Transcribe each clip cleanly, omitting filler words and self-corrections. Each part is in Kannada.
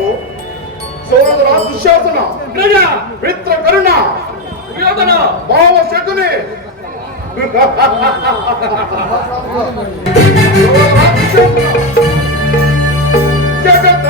ಪ್ರಭು. ಸೋದರ ದುಶ್ಯಾಸನ, ಮಿತ್ರ ಕರ್ಣ, ಭಾವ ಶಕುನಿ, ಜಗತ್ತ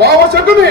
ಭಾವ ಶಕುನಿ.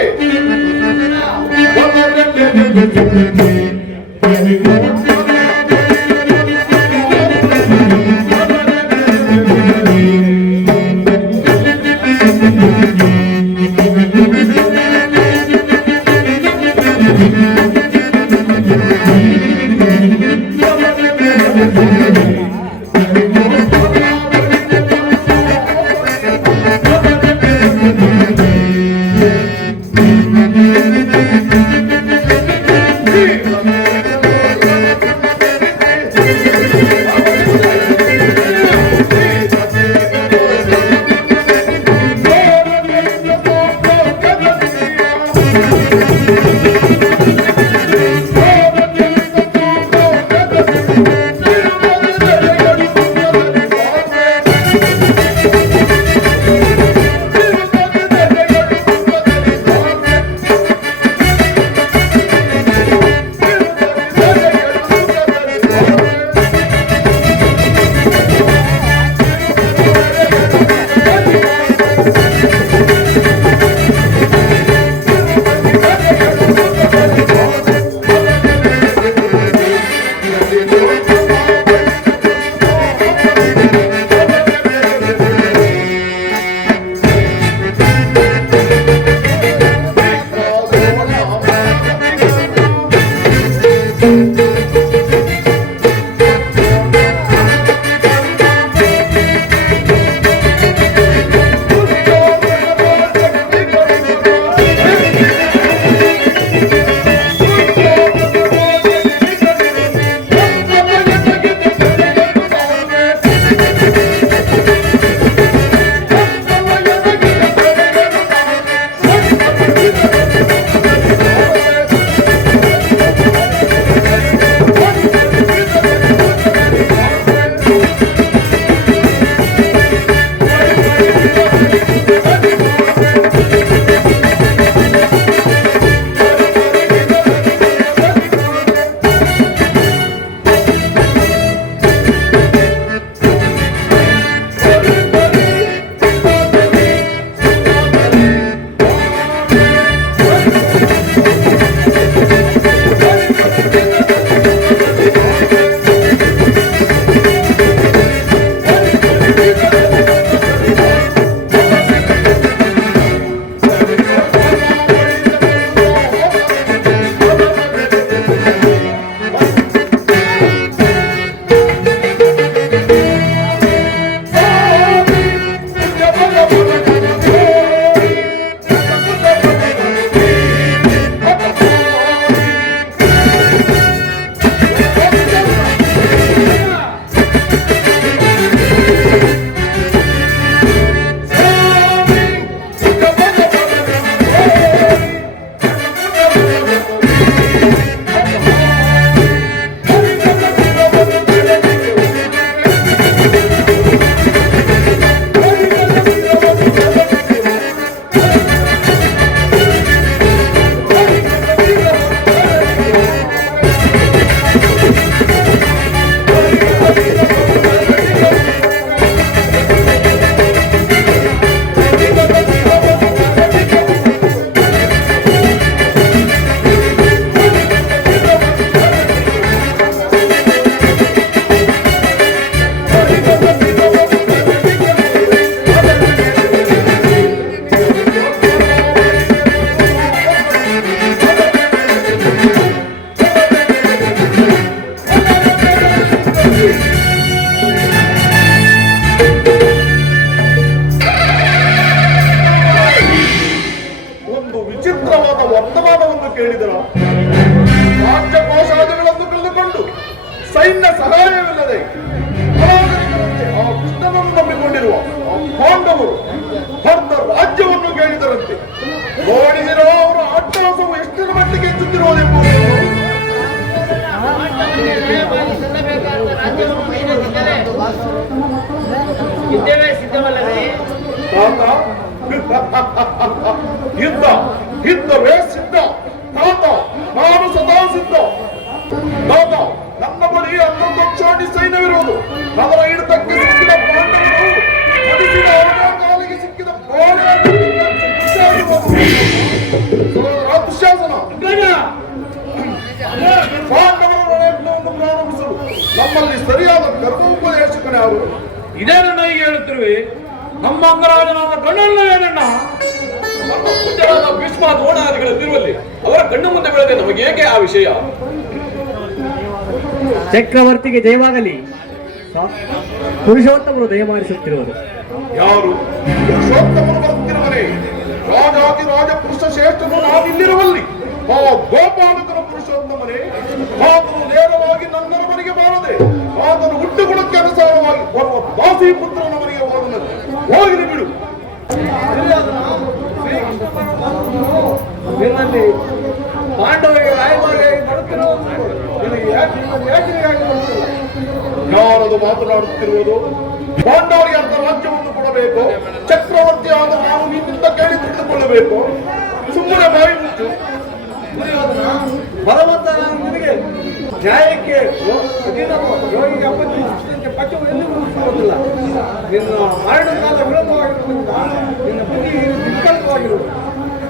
ಕೇಳಿದರ ರಾಜ್ಯ ಕೋಶಾದಿಗಳನ್ನು ಕಳೆದುಕೊಂಡು ಸೈನ್ಯ ಸಹಾಯವಿಲ್ಲದೆ ಅನಾಗರಿಕರಂತೆ ಆ ಕೃಷ್ಣನನ್ನು ನಂಬಿಕೊಂಡಿರುವ ಆ ಪಾಂಡವರು ಹೊರತ ರಾಜ್ಯವನ್ನು ಕೇಳಿದರಂತೆ. ನೋಡಿದಿರೋ ಅವರ ಅಟ್ಟಹಾಸವು ಎಷ್ಟರ ಮಟ್ಟಿಗೆ ಹೆಚ್ಚುತ್ತಿರುವುದೆಂಬುದು. ಯುದ್ಧ ಯುದ್ಧವೇ ಸಿದ್ಧ ತಾತ, ನಾನು ಸದಾ ಸಿದ್ಧ ತಾತ. ನನ್ನ ಬಳಿ 11 ಚಾಡಿ ಸೈನ್ಯವಿರುವುದು. ಅದರ ಹಿಡಿತಕ್ಕೆ ಸಿಕ್ಕಿದ ಪಾಂಡವರು ಮಡಿಸಿದ ಅವರ ಕಾಲಿಗೆ ಸಿಕ್ಕಿದ ದುಶ್ಯಾಸನ ಪಾಂಡವರ ರಣಯಜ್ಞವನ್ನು ಪ್ರಾರಂಭಿಸಲು ನಮ್ಮಲ್ಲಿ ಸರಿಯಾದ ಕರ್ಮೋಪದೇಶಕನೇ ಅವರು. ಇದೇ ನನ್ನ ಈಗ ಹೇಳುತ್ತಿರುವೆ. ನಮ್ಮ ಅಂಗರಾಜನಾದ ಕಣ್ಣಲ್ಲ ಏನಣ್ಣ, ನಮ್ಮ ಪೂಜ್ಯರಾದ ಭೀಷ್ಮ ದ್ರೋಣಾದಿಗಳಲ್ಲಿರುವಲ್ಲಿ ಅವರ ಕಣ್ಣು ಮುಂದೆ ಬೆಳೆದ ನಮಗೆ ಏಕೆ ಆ ವಿಷಯ? ಚಕ್ರವರ್ತಿಗೆ ಜಯವಾಗಲಿ. ಪುರುಷೋತ್ತಮರು ದಯಮಾಡಿಸುತ್ತಿರುವರು. ಯಾರು ಪುರುಷೋತ್ತಮರು ಬರುತ್ತಿರುವನೇ? ರಾಜಾತಿ ರಾಜ ಪುರುಷ ಶ್ರೇಷ್ಠನು ನಾನಿಲ್ಲಿರುವಲ್ಲಿ ಆ ಗೋಪಾಲಕರ ಪುರುಷೋತ್ತಮನೇ. ಆತನು ನೇರವಾಗಿ ನನ್ನರ ಮನೆಗೆ ಬಾರದೆ ಆತನು ಹುಟ್ಟುಗುಣಕ್ಕೆ ಅನುಸಾರವಾಗಿ ಬರುವ ದಾಸಿ ಪುತ್ರನ ಮನೆಗೆ ಹೋದನಂತೆ. ಹೋಗಲಿ ಬಿಡು. ನಿನ್ನಲ್ಲಿ ಪಾಂಡವರಿಗೆ ರಾಯಭಾರಿಯಾಗಿ ಯಾರದು ಮಾತನಾಡುತ್ತಿರುವುದು? ಪಾಂಡವರಿಗೆ ಅರ್ಧ ರಾಜ್ಯವನ್ನು ಕೊಡಬೇಕು. ಚಕ್ರವರ್ತಿ ಆದ ನಾನು ನಿನ್ನಿಂದ ಕೇಳಿ ತಿಳಿದುಕೊಳ್ಳಬೇಕು. ಸುಮ್ಮನೆ ಬಾಯಿ ಮುಚ್ಚು. ಭಗವಂತ ನಿನಗೆ ನ್ಯಾಯಕ್ಕೆ ಯೋಗಿಗೆ ಅಪ್ಪನಿಗೆ ಪಕ್ಷವು ಎಲ್ಲೂ ಮುಗಿಸುವುದಿಲ್ಲ. ನಿನ್ನ ಮರಣ ಕಾಲ ವಿಳಂಬವಾಗಿರುವುದರಿಂದ ನಿನ್ನ ಬುದ್ಧಿ ವಿಕಲ್ಪವಾಗಿರುವುದು.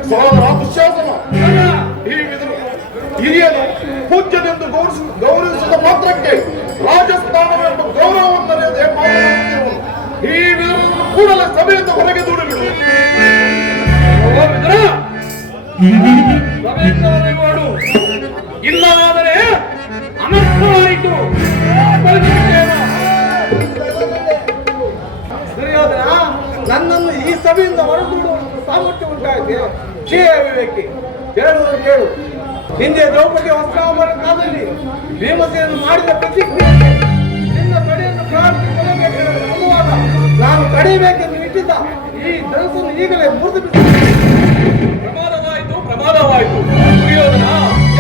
ಸಹೋದರ ದುಶ್ಯಾಸನ, ಹಿರಿಯನು ಪೂಜ್ಯನೆಂದು ಗೌರವಿಸಿದ ಮಾತ್ರಕ್ಕೆ ರಾಜಸ್ಥಾನವೆಂಬ ಗೌರವವನ್ನರಿಯದೆ ಮಾತನಾಡುತ್ತಿರುವನು. ಈ ವಿಧವನ್ನು ಕೂಡಲೇ ಸಭೆಯಿಂದ ಹೊರಗೆ ದೂಡಿಬಿಡು. ಇಲ್ಲವಾದರೆ ಅನರ್ಥವಾಯಿತು. ದುರ್ಯೋಧನ, ನನ್ನನ್ನು ಈ ಸಭೆಯಿಂದ ಹೊರದೂಡುವ ಸಾಮರ್ಥ್ಯ ಉಂಟಾಯಿತೆ. ಶ್ರೀ ವಿವೇಕಿ, ಹೇಳುವುದು ಕೇಳು. ಹಿಂದೆ ದ್ರೌಪದಿ ವಸ್ತ್ರಾವರಣ ಕಾಲದಲ್ಲಿ ಭೀಮಸೇನ ಮಾಡಿದ ಪ್ರತಿಕ್ರಿಯೆ ನಿನ್ನ ತಡೆಯನ್ನು ಪ್ರಾರ್ಥಿಸಲೇಬೇಕೆಂದು ಅನ್ನುವಾಗ ನಾನು ತಡೆಯಬೇಕೆಂದು ಇಟ್ಟಿದ್ದ ಈ ಧನಸನ್ನು ಈಗಲೇ ಮುರಿದು ಬಿಟ್ಟು ಪ್ರಮಾದವಾಯಿತು. ದುರ್ಯೋಧನ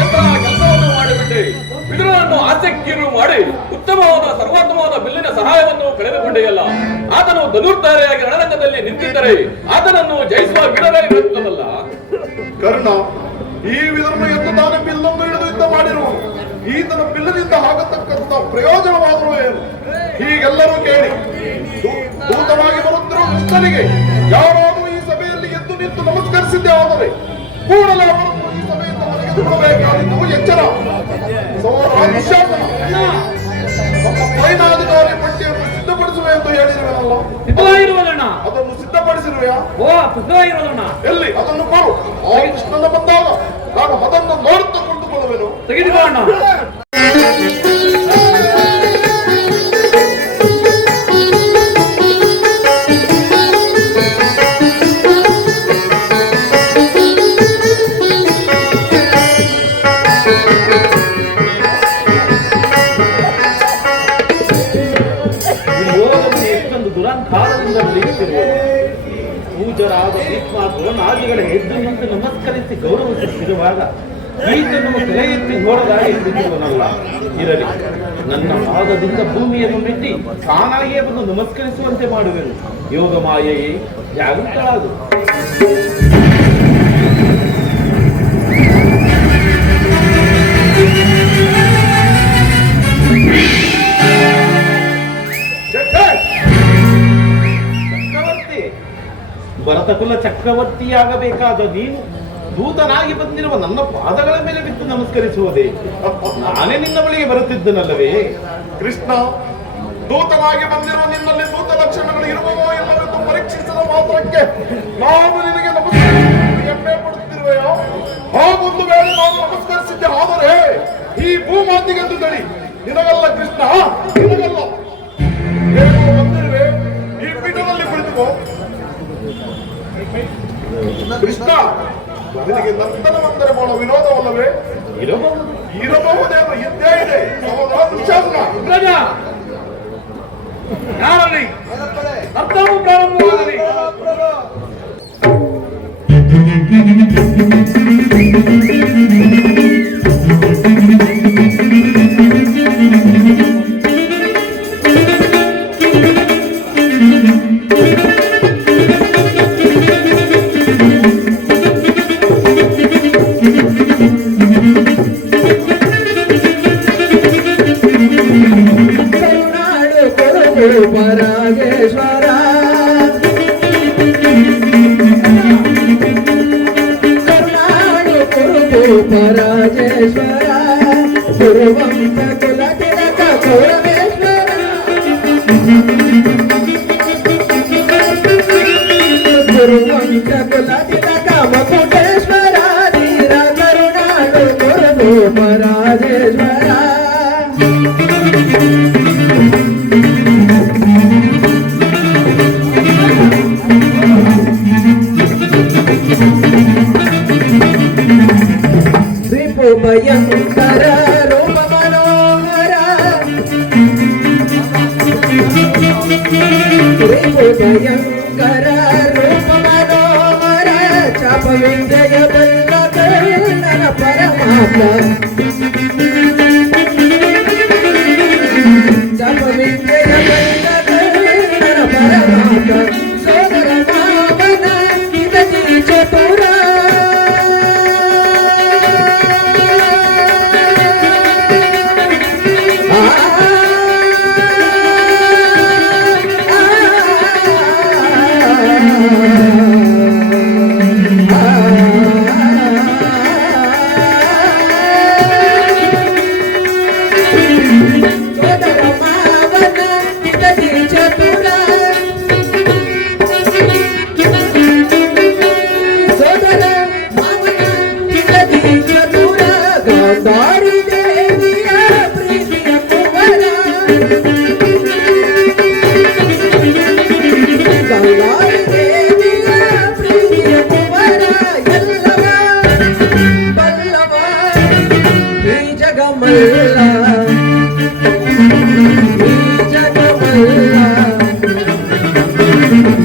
ಎಂತಹ ಕೆಲಸವನ್ನು ಮಾಡಿಬಿಟ್ಟೆ. ವಿದುರನನ್ನು ಆಸಕ್ತಿಯನ್ನು ಮಾಡಿ ಉತ್ತಮವಾದ ಸರ್ವೋತ್ತಮವಾದ ಬಿಲ್ಲಿನ ಸಹಾಯವನ್ನು ಕಳೆದುಕೊಂಡೆಯಲ್ಲ. ಆತನು ಧನುರ್ಧಾರೆಯಾಗಿ ರಣರಂಗದಲ್ಲಿ ನಿಂತಿದ್ದರೆ ಆತನನ್ನು ಜಯಿಸುವ ಗಿಡವೇ ಇರುತ್ತದಲ್ಲ. ಕರ್ಣ ಈ ವಿಧವನ್ನು ಎಂದು ತಾನೇ ಬಿಲ್ಲನ್ನು ಹಿಡಿದು ಯುದ್ಧ ಮಾಡಿರುವನು. ಈತನ ಬಿಲ್ಲಿನಿಂದ ಆಗತಕ್ಕಂಥ ಪ್ರಯೋಜನವಾದರೂ ಏನು? ಹೀಗೆಲ್ಲರೂ ಕೇಳಿ ದೂತವಾಗಿ ಬರುತ್ತಿರುವ ಕೃಷ್ಣನಿಗೆ ಯಾರಾದರೂ ಈ ಸಭೆಯಲ್ಲಿ ಎದ್ದು ನಿಂತು ನಮಸ್ಕರಿಸಿದ್ದೇ ಆದರೆ ಕೂಡಲೇ ಅವರನ್ನು ಈ ಸಭೆಯಿಂದ ಹೊರಗೆ ದೂಡಬೇಕಾಗಿದ್ದು ಎಚ್ಚರ. ನಮ್ಮ ಸೈನಾಧಿಕಾರಿ ಪಟ್ಟಿಯನ್ನು ಸಿದ್ಧಪಡಿಸುವೆ ಎಂದು ಹೇಳಿರುವನಲ್ಲ, ಸಿದ್ಧವಾಗಿರುವುದಣ್ಣ. ಅದನ್ನು ಸಿದ್ಧಪಡಿಸಿರುವೆಯಾ? ಸಿದ್ಧವಾಗಿರುವುದಣ್ಣ. ಎಲ್ಲಿ ಅದನ್ನು ಕೊಡು. ಆ ಕೃಷ್ಣನ ಬಂದಾಗ ನಾನು ಅದನ್ನು ನೋಡುತ್ತಾ ಕೊಂಡುಕೊಳ್ಳುವೆನು. ತೆಗೆದುಕೊಳ್ಳೋಣ. ದುರಂಕಾರದಿಂದ ಬೆಳೆಯುತ್ತಿರುವುದು. ಪೂಜರಾದ ಭೀಷ್ಮ ದ್ರೋಣಾದಿಗಳ ಎದ್ದು ನಿಂತು ನಮಸ್ಕರಿಸಿ ಗೌರವಿಸುತ್ತಿರುವಾಗ ಈತನು ತಲೆ ಎತ್ತಿ ನೋಡದಾಗಿ ನಿಂತಿರುವನಲ್ಲ. ಇರಲಿ, ನನ್ನ ಪಾದದಿಂದ ಭೂಮಿಯನ್ನು ಮೆಟ್ಟಿ ತಾನಾಗಿಯೇ ಬಂದು ನಮಸ್ಕರಿಸುವಂತೆ ಮಾಡುವೆನು. ಯೋಗ ಮಾಯೆಯೇ ಜಾಗೃತಳಾಗು. ಭರತಕುಲ ಚಕ್ರವರ್ತಿಯಾಗಬೇಕಾದ ನೀನು ದೂತನಾಗಿ ಬಂದಿರುವ ನನ್ನ ಪಾದಗಳ ಮೇಲೆ ಬಿದ್ದು ನಮಸ್ಕರಿಸುವುದೇ? ನಾನೇ ನಿನ್ನ ಬಳಿಗೆ ಬರುತ್ತಿದ್ದನಲ್ಲವೇ? ಕೃಷ್ಣ, ದೂತನಾಗಿ ಬಂದಿರುವ ನಿನ್ನಲ್ಲಿ ದೂತ ಲಕ್ಷಣಗಳು ಇರುವವೋ ಇಲ್ಲವೆಂದು ಪರೀಕ್ಷಿಸಿದ ಮಾತ್ರಕ್ಕೆ ನಾನು ನಿನಗೆ ನಮಸ್ಕರಿಸಿ ಹೆಮ್ಮೆ ಪಡುತ್ತಿರುವೆಯೋ? ಹಾಗೊಂದು ವೇಳೆ ನಾನು ನಮಸ್ಕರಿಸಿದ್ದೆ ಆದರೆ ಈ ಭೂಮಾತಿಗೆಂದು ತಡಿ. ನಿನಗಲ್ಲ ಕೃಷ್ಣ, ನಿನಗಲ್ಲ. ಏನೋ ಬಂದಿರುವೆ, ಈ ಪೀಠದಲ್ಲಿ ಕುಳಿತುಕೋ. ಕೃಷ್ಣ, ನಿನಗೆ ನರ್ತನವೆಂದರೆ ಬಹಳ ವಿನೋದವಲ್ಲವೇ? ಇರಬಹುದು. ಇರಬಹುದೇನು, ಇದ್ದೇ ಇದೆ. ಸಹೋದರ ದುಶ್ಯಾಸನ, ಪ್ರಜಾ ಯಾರಲ್ಲಿ ನರ್ತನವು ಪ್ರಾರಂಭವಾಗಲಿ. ಪರಾಗೇಶ್ವರ ಕರುಣಾಡು ಕುರುಬು ಪರಾಜೇಶ್ವರ ಗುರುವಂಶ ಕುಲ ತಿಲಕ ಗೌರವೇಶ್ವರ ಗುರುವಂಶ ಕುಲ ತಿಲಕ ಮಕುಟೇಶ್ವರ ಧೀರ ಕರುಣಾಡು ಕುರುಬು ಪರಾಜೇಶ್ವರ ಭಯಂಕರ ರೂಪ ಮನೋಹರ ಭಯಂಕರ ರೂಪ ಮನೋಹರ ಚಾಪ ವಿಂಜಯ ಬಲ್ಲ ಕರುಣನ ಪರಮಾತ್ಮ ಚಾಪ ವಿಂಜಯ ಬಲ್ಲ ಕರುಣನ ಪರಮಾತ್ಮ ಸೋದರ ಮಾವನ ಇದತಿ ಚತುರ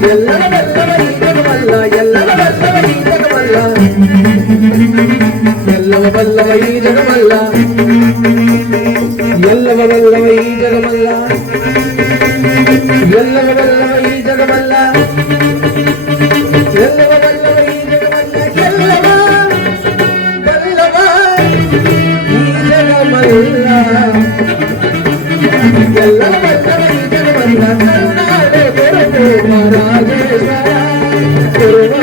ಎಲ್ಲವ ಈ ಜಗಮಲ್ಲ ಎಲ್ಲವ ಬಲ್ಲವ ಈ ಜಗಮಲ್ಲ ಎಲ್ಲವ ಬಲ್ಲವ ಈ ಜಗಮಲ್ಲ ಎಲ್ಲವ ಬಲ್ಲವ ಈ ಜಗಮಲ್ಲ ಎಲ್ಲವ ಬಲ್ಲವ ಈ ಜಗಮಲ್ಲ ಎಲ್ಲವ ಬಲ್ಲವ ಈ ಜಗಮಲ್ಲ ಕರುಣಾಡೆ ಕೊರತೆ ಮಹಾರಾಜೇಶ್ವರ ಕೊರುವ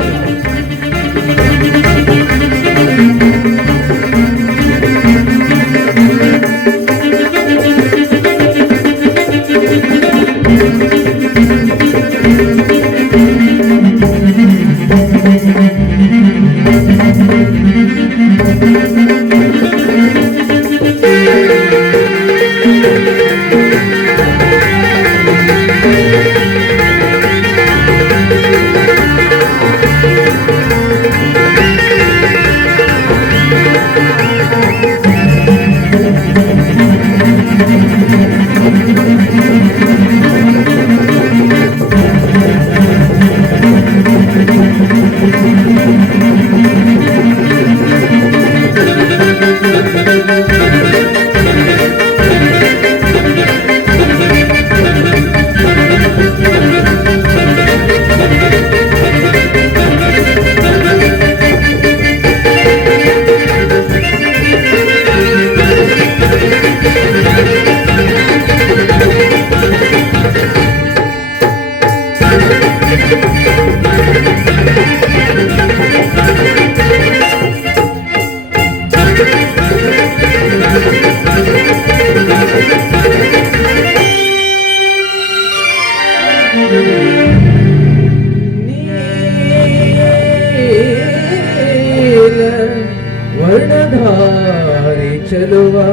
वर्णधारी चलुआ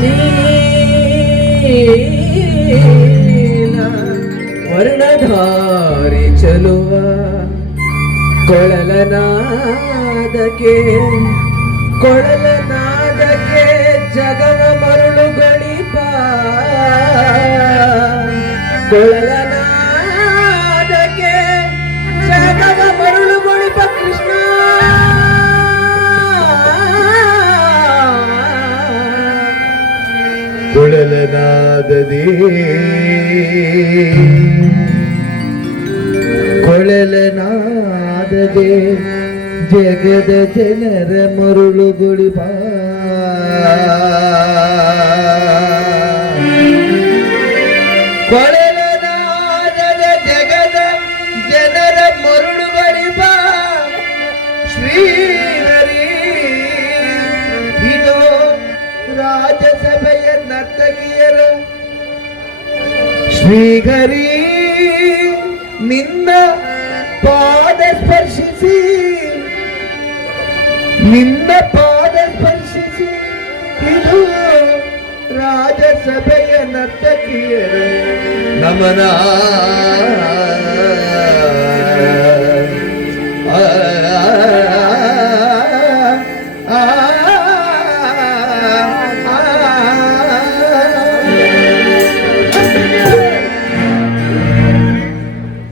नील ನೀಲ ವರ್ಣಧಾರಿ ಚಲುವ ಕೊಳಲನಾದಕ್ಕೆ ಜಗವ ಮರುಳುಗಳಿಪ ಕೊಳಲನಾದಕ್ಕೆ ಜಗವ ಮರುಳುಗಳಿಪ ಕೃಷ್ಣ ಕೊಳಲನಾದದೇ ಕೊಳಲನಾದದೇ ಜಗದ ಜನರ ಮರುಳುಗುಳಿಪ ಕೊಳಲನಾದದ ಜಗದ ಜನರ ಮರುಳುಗಳಿಪ ಶ್ರೀಹರಿ ಇದು ರಾಜಸಭೆಯ ನರ್ತಕಿಯರ ಶ್ರೀಹರಿ ನಿನ್ನ ಪಾದ ಸ್ಪರ್ಶಿಸಿ ಇದು ರಾಜಸಭೆಯ ನರ್ತಕಿಯರ ನಮನ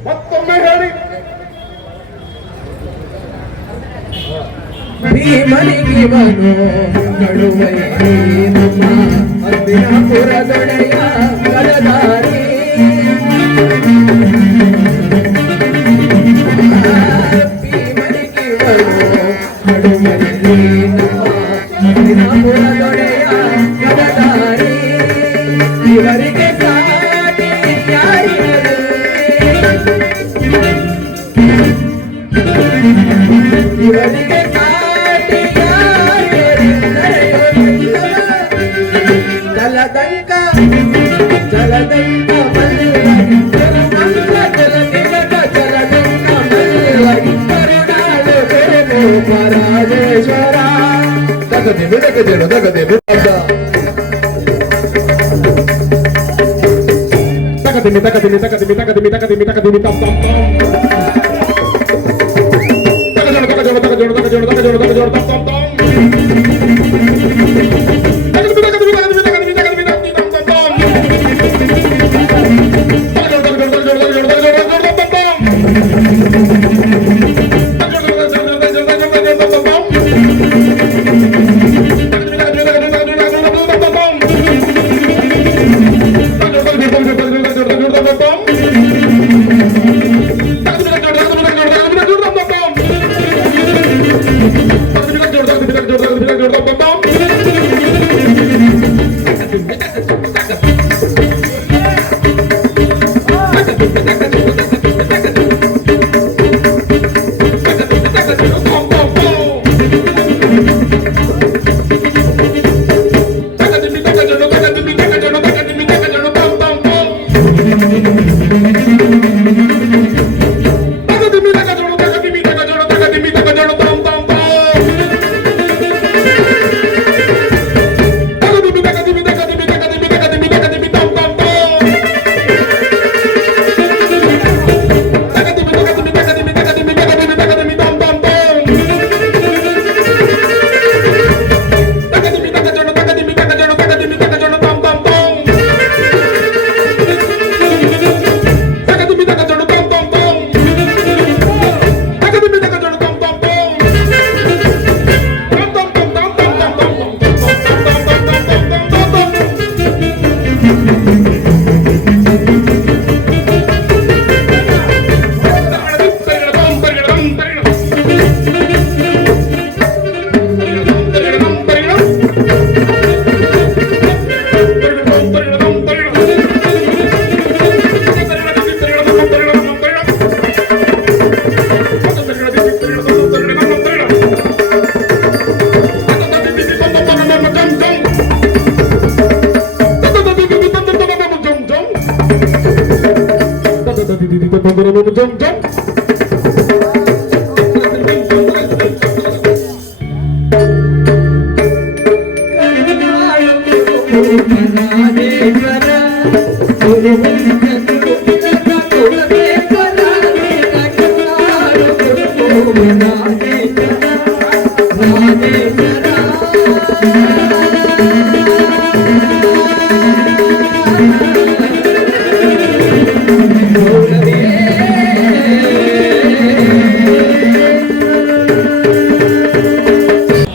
ಮತ್ತೊಮ್ಮೆ ಹೇಳಿ. ಭೀಮನಿಗಿವನು ನಡುವೈ ನಮ್ಮ ಹಸ್ತಿನಾಪುರದೊಡೆಯ ಗದಧಾರಿ ಭೀಮನಿಗಿವನು ನಡುವೈ ನಮ್ಮ ಹಸ್ತಿನಾಪುರದೊಡೆಯ ಗದಧಾರಿ ಇವರಿಗೆ ಸಾಟಿ ಯಾರಿಗರು ಇವರಿಗೆ ಜಲದಂಕ ಮಲ್ಲಗಿ ಜಲದಂಕ ಮಲ್ಲಗಿ ಕರುಣಾಳು ಬೆಳೆದು ಪರಾಜೇಶ್ವರ ತಗದೆ ಬೆಳಗದೇನು ತಗದೆ ಕರುಣಾಳು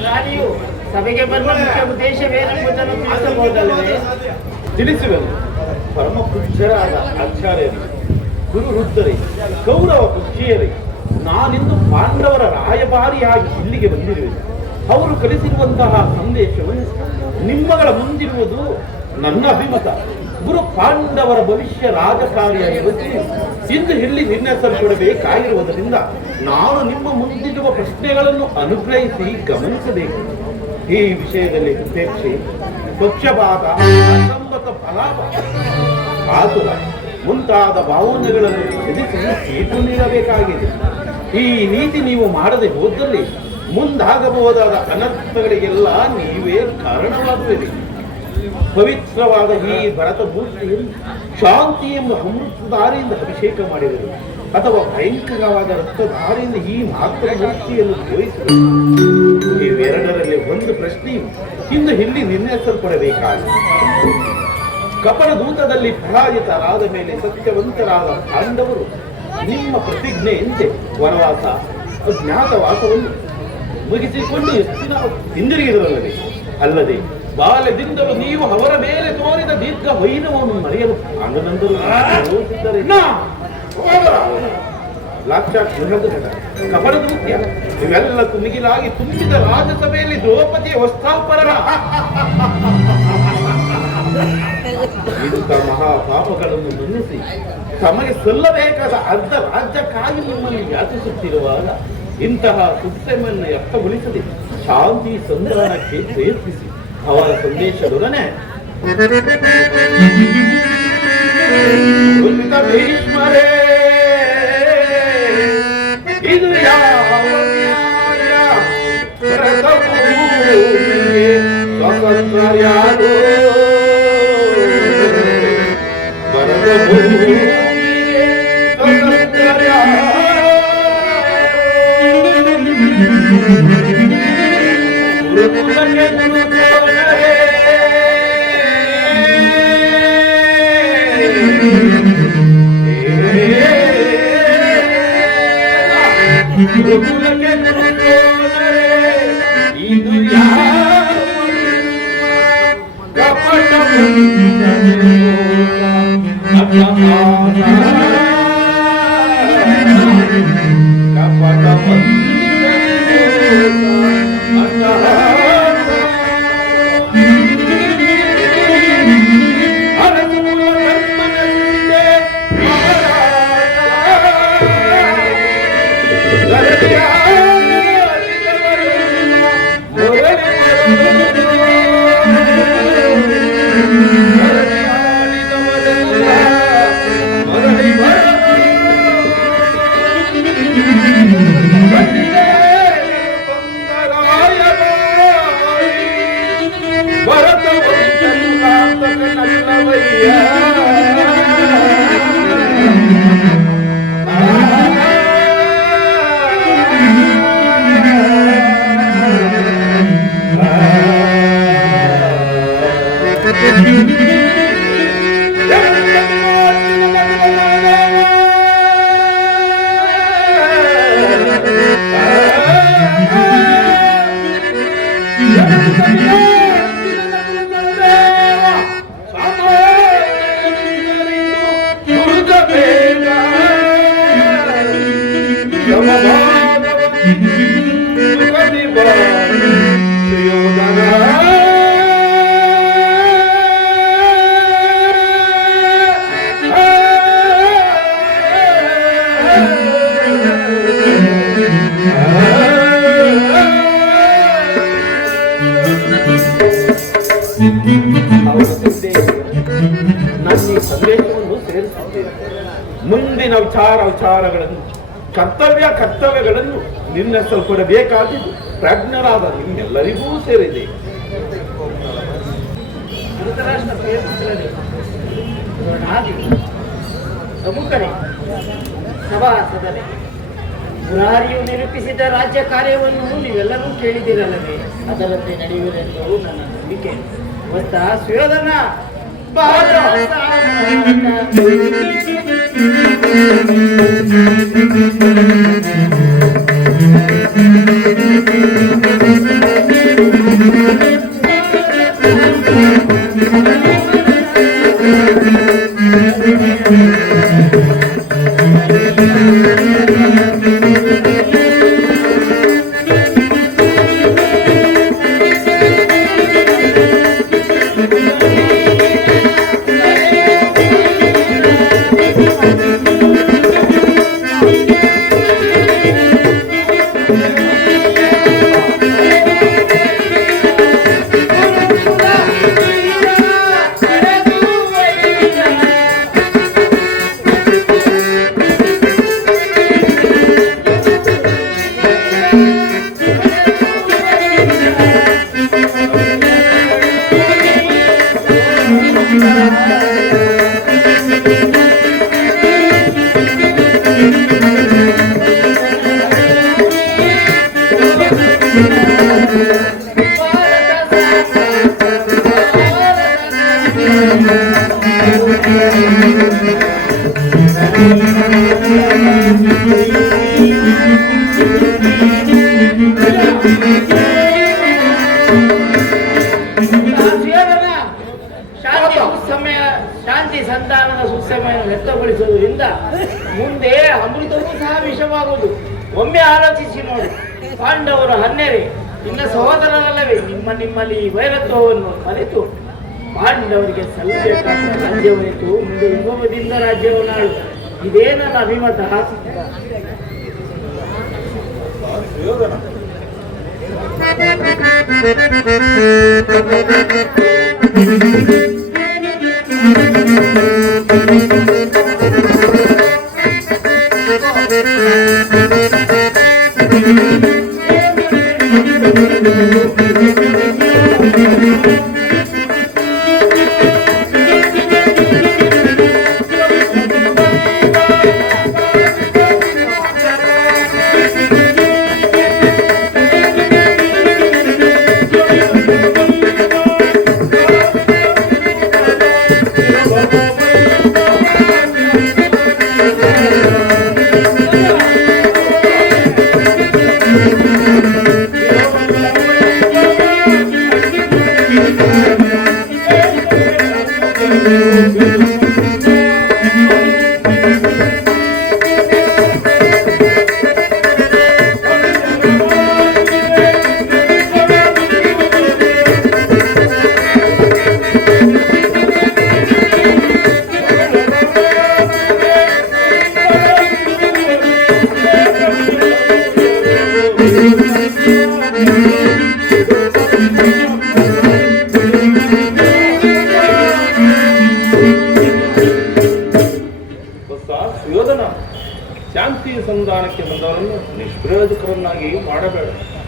ರಾಣಿಯು ಸಭೆಗೆ ಬಂದ ಮುಖ್ಯ ಉದ್ದೇಶವೇನೆಂಬುದನ್ನು ತಿಳಿಸಬಹುದಲ್ಲವೇ? ತಿಳಿಸುವೆನು. ಪರಮ ಪುಜ್ಯರಾದ ಆಚಾರ್ಯರಿಗೆ, ಗುರು ವೃದ್ಧರೇ, ಕೌರವ ಪುತ್ರಿಯರೇ, ನಾನಿಂದು ಪಾಂಡವರ ರಾಯಭಾರಿಯಾಗಿ ಇಲ್ಲಿಗೆ ಬಂದಿರುವೆ. ಅವರು ಕಳಿಸಿರುವಂತಹ ಸಂದೇಶವು ನಿಮ್ಮಗಳ ಮುಂದಿರುವುದು ನನ್ನ ಅಭಿಮತ. ಗುರು ಪಾಂಡವರ ಭವಿಷ್ಯ ರಾಜಕಾರಿಯಾಗಿ ಇಂದು ಇಲ್ಲಿ ನಿರ್ಣಯಿಸಲ್ಪಡಬೇಕಾಗಿರುವುದರಿಂದ ನಾನು ನಿಮ್ಮ ಮುಂದಿರುವ ಪ್ರಶ್ನೆಗಳನ್ನು ಅನುಗ್ರಹಿಸಿ ಗಮನಿಸಬೇಕು. ಈ ವಿಷಯದಲ್ಲಿ ಉಪೇಕ್ಷೆ, ಪಕ್ಷಪಾತ, ಅಸಮ್ಮತ ಫಲಾಪ, ಆತುರ ಮುಂತಾದ ಭಾವನೆಗಳನ್ನು ಎದುರಿಸಿ ತೀರ್ಪು ನೀಡಬೇಕಾಗಿದೆ. ಈ ನೀತಿ ನೀವು ಮಾಡದೆ ಹೋದಲ್ಲಿ ಮುಂದಾಗಬಹುದಾದ ಅನರ್ಥಗಳಿಗೆಲ್ಲ ನೀವೇ ಕಾರಣವಾಗುವಿರಿ. ಪವಿತ್ರವಾದ ಈ ಭರತ ಮೂರ್ತಿಯನ್ನು ಶಾಂತಿ ಎಂಬ ಅಮೃತಧಾರೆಯಿಂದ ಅಭಿಷೇಕ ಮಾಡಿದರು ಅಥವಾ ಭಯಂಕರವಾದ ರಕ್ತಧಾರೆಯಿಂದ ಈ ಮಾತೃ ಮೂರ್ತಿಯನ್ನು ತೋರಿಸಿದರು. ಇವೆರಡರಲ್ಲಿ ಒಂದು ಪ್ರಶ್ನೆಯು ಇಂದು ಇಲ್ಲಿ ನಿರ್ಣಯಿಸಲ್ಪಡಬೇಕಾಗಿದೆ. ಕಪಟ ದೂತದಲ್ಲಿ ಪರಾಜಿತರಾದ ಮೇಲೆ ಸತ್ಯವಂತರಾದ ಪಾಂಡವರು ನಿಮ್ಮ ಪ್ರತಿಜ್ಞೆಯಂತೆ ವನವಾಸ ಅಜ್ಞಾತವಾಸವನ್ನು ಮುಗಿಸಿಕೊಂಡು ಎತ್ತಿನ ಹಿಂದಿರುಗಿದರಲ್ಲದೆ ಅಲ್ಲದೆ ಬಾಲ್ಯದಿಂದಲೂ ನೀವು ಅವರ ಮೇಲೆ ತೋರಿದ ದೀರ್ಘ ವೈರವನ್ನು ಮರೆಯಲು ಆನಂದರು ಕಪಟದೂತ್ಯ ಇವೆಲ್ಲಕ್ಕೂ ಮಿಗಿಲಾಗಿ ತುಂಬಿದ ರಾಜಸಭೆಯಲ್ಲಿ ದ್ರೌಪದಿಯ ವಸ್ತಾಪರಣ ಇಂಥ ಮಹಾಪಾಪಗಳನ್ನು ಮನ್ನಿಸಿ ತಮಗೆ ಸಲ್ಲಬೇಕಾದ ಅರ್ಧ ರಾಜ್ಯಕ್ಕಾಗಿ ನಿಮ್ಮನ್ನು ಯಾಚಿಸುತ್ತಿರುವಾಗ ಇಂತಹ ಸುತ್ತಮೆಯನ್ನು ವ್ಯಕ್ತಗೊಳಿಸದೆ ಶಾಂತಿ ಸಂಧಾನಕ್ಕೆ ಪ್ರಯತ್ನಿಸಿ. ಅವರ ಸಂದೇಶದೊಡನೆ ಭೀಷ್ಮರೇ, ಇದು ಯಾವ ನ್ಯಾಯ? ಭರತಭೂಮಿಗೆ ಸ್ವತಂತ್ರರ್ಯಾರು? ಭರತಭೂಮಿಗೆ ಸ್ವತಂತ್ರರ್ಯಾರು? ಇದು ನನ್ನ ಸಂದೇಶವನ್ನು ಸೇರಿಸುತ್ತೇನೆ. ಮುಂದಿನ ವಿಚಾರಗಳನ್ನು ಕರ್ತವ್ಯಗಳನ್ನು ನಿರ್ಣಯಿಸಲ್ಪಡಬೇಕಾಗಿದ್ದು ಪ್ರಜ್ಞರಾದ ನಿಮ್ಮೆಲ್ಲರಿಗೂ ಸೇರಿದೆ. ಧೃತರಾಷ್ಟ್ರ ಪ್ರಯತ್ನಿಸಲಿ. ಹಾಗೆ ಪ್ರಮುಖರೇ, ಸಭಾಸದರೇ, ಮುರಾರಿಯು ನಿರೂಪಿಸಿದ ರಾಜ್ಯ ಕಾರ್ಯವನ್ನು ನೀವೆಲ್ಲರೂ ಕೇಳಿದಿರಲ್ಲವೇ? ಅದರಂತೆ ನಡೆಯುವುದೆಂದು ನನ್ನ ನಂಬಿಕೆ. ಗೊತ್ತಾ ಸುಯೋಧನ? ಶಾಂತಿ ಸಂಧಾನದ ಸುಸಮಯವನ್ನು ವ್ಯಕ್ತಗೊಳಿಸುವುದರಿಂದ ಮುಂದೆ ಅಮೃತವೂ ಸಹ ವಿಷವಾಗುವುದು. ಒಮ್ಮೆ ಆಲೋಚಿಸಿ ನೋಡಿ. ಪಾಂಡವರು 12 ನಿನ್ನ ಸಹೋದರರಲ್ಲವೇ? ನಿಮ್ಮಲ್ಲಿ ವೈರತ್ವವನ್ನು ಮರೆತು ಪಾಂಡವರಿಗೆ ಸಲ್ಲಬೇಕಾದ ರಾಜ್ಯವರಿತು ಮುಂದೆ ವಿಭವದಿಂದ ರಾಜ್ಯವನ್ನು ಆಳು. ಇದೇ ನನ್ನ ಅಭಿಮತ. ಸುಯೋಧನ, ಶಾಂತಿ ಸಂಧಾನಕ್ಕೆ ಬಂದವರನ್ನು ನಿಷ್ಪ್ರಯೋಜಕರನ್ನಾಗಿ ಮಾಡಬೇಡ.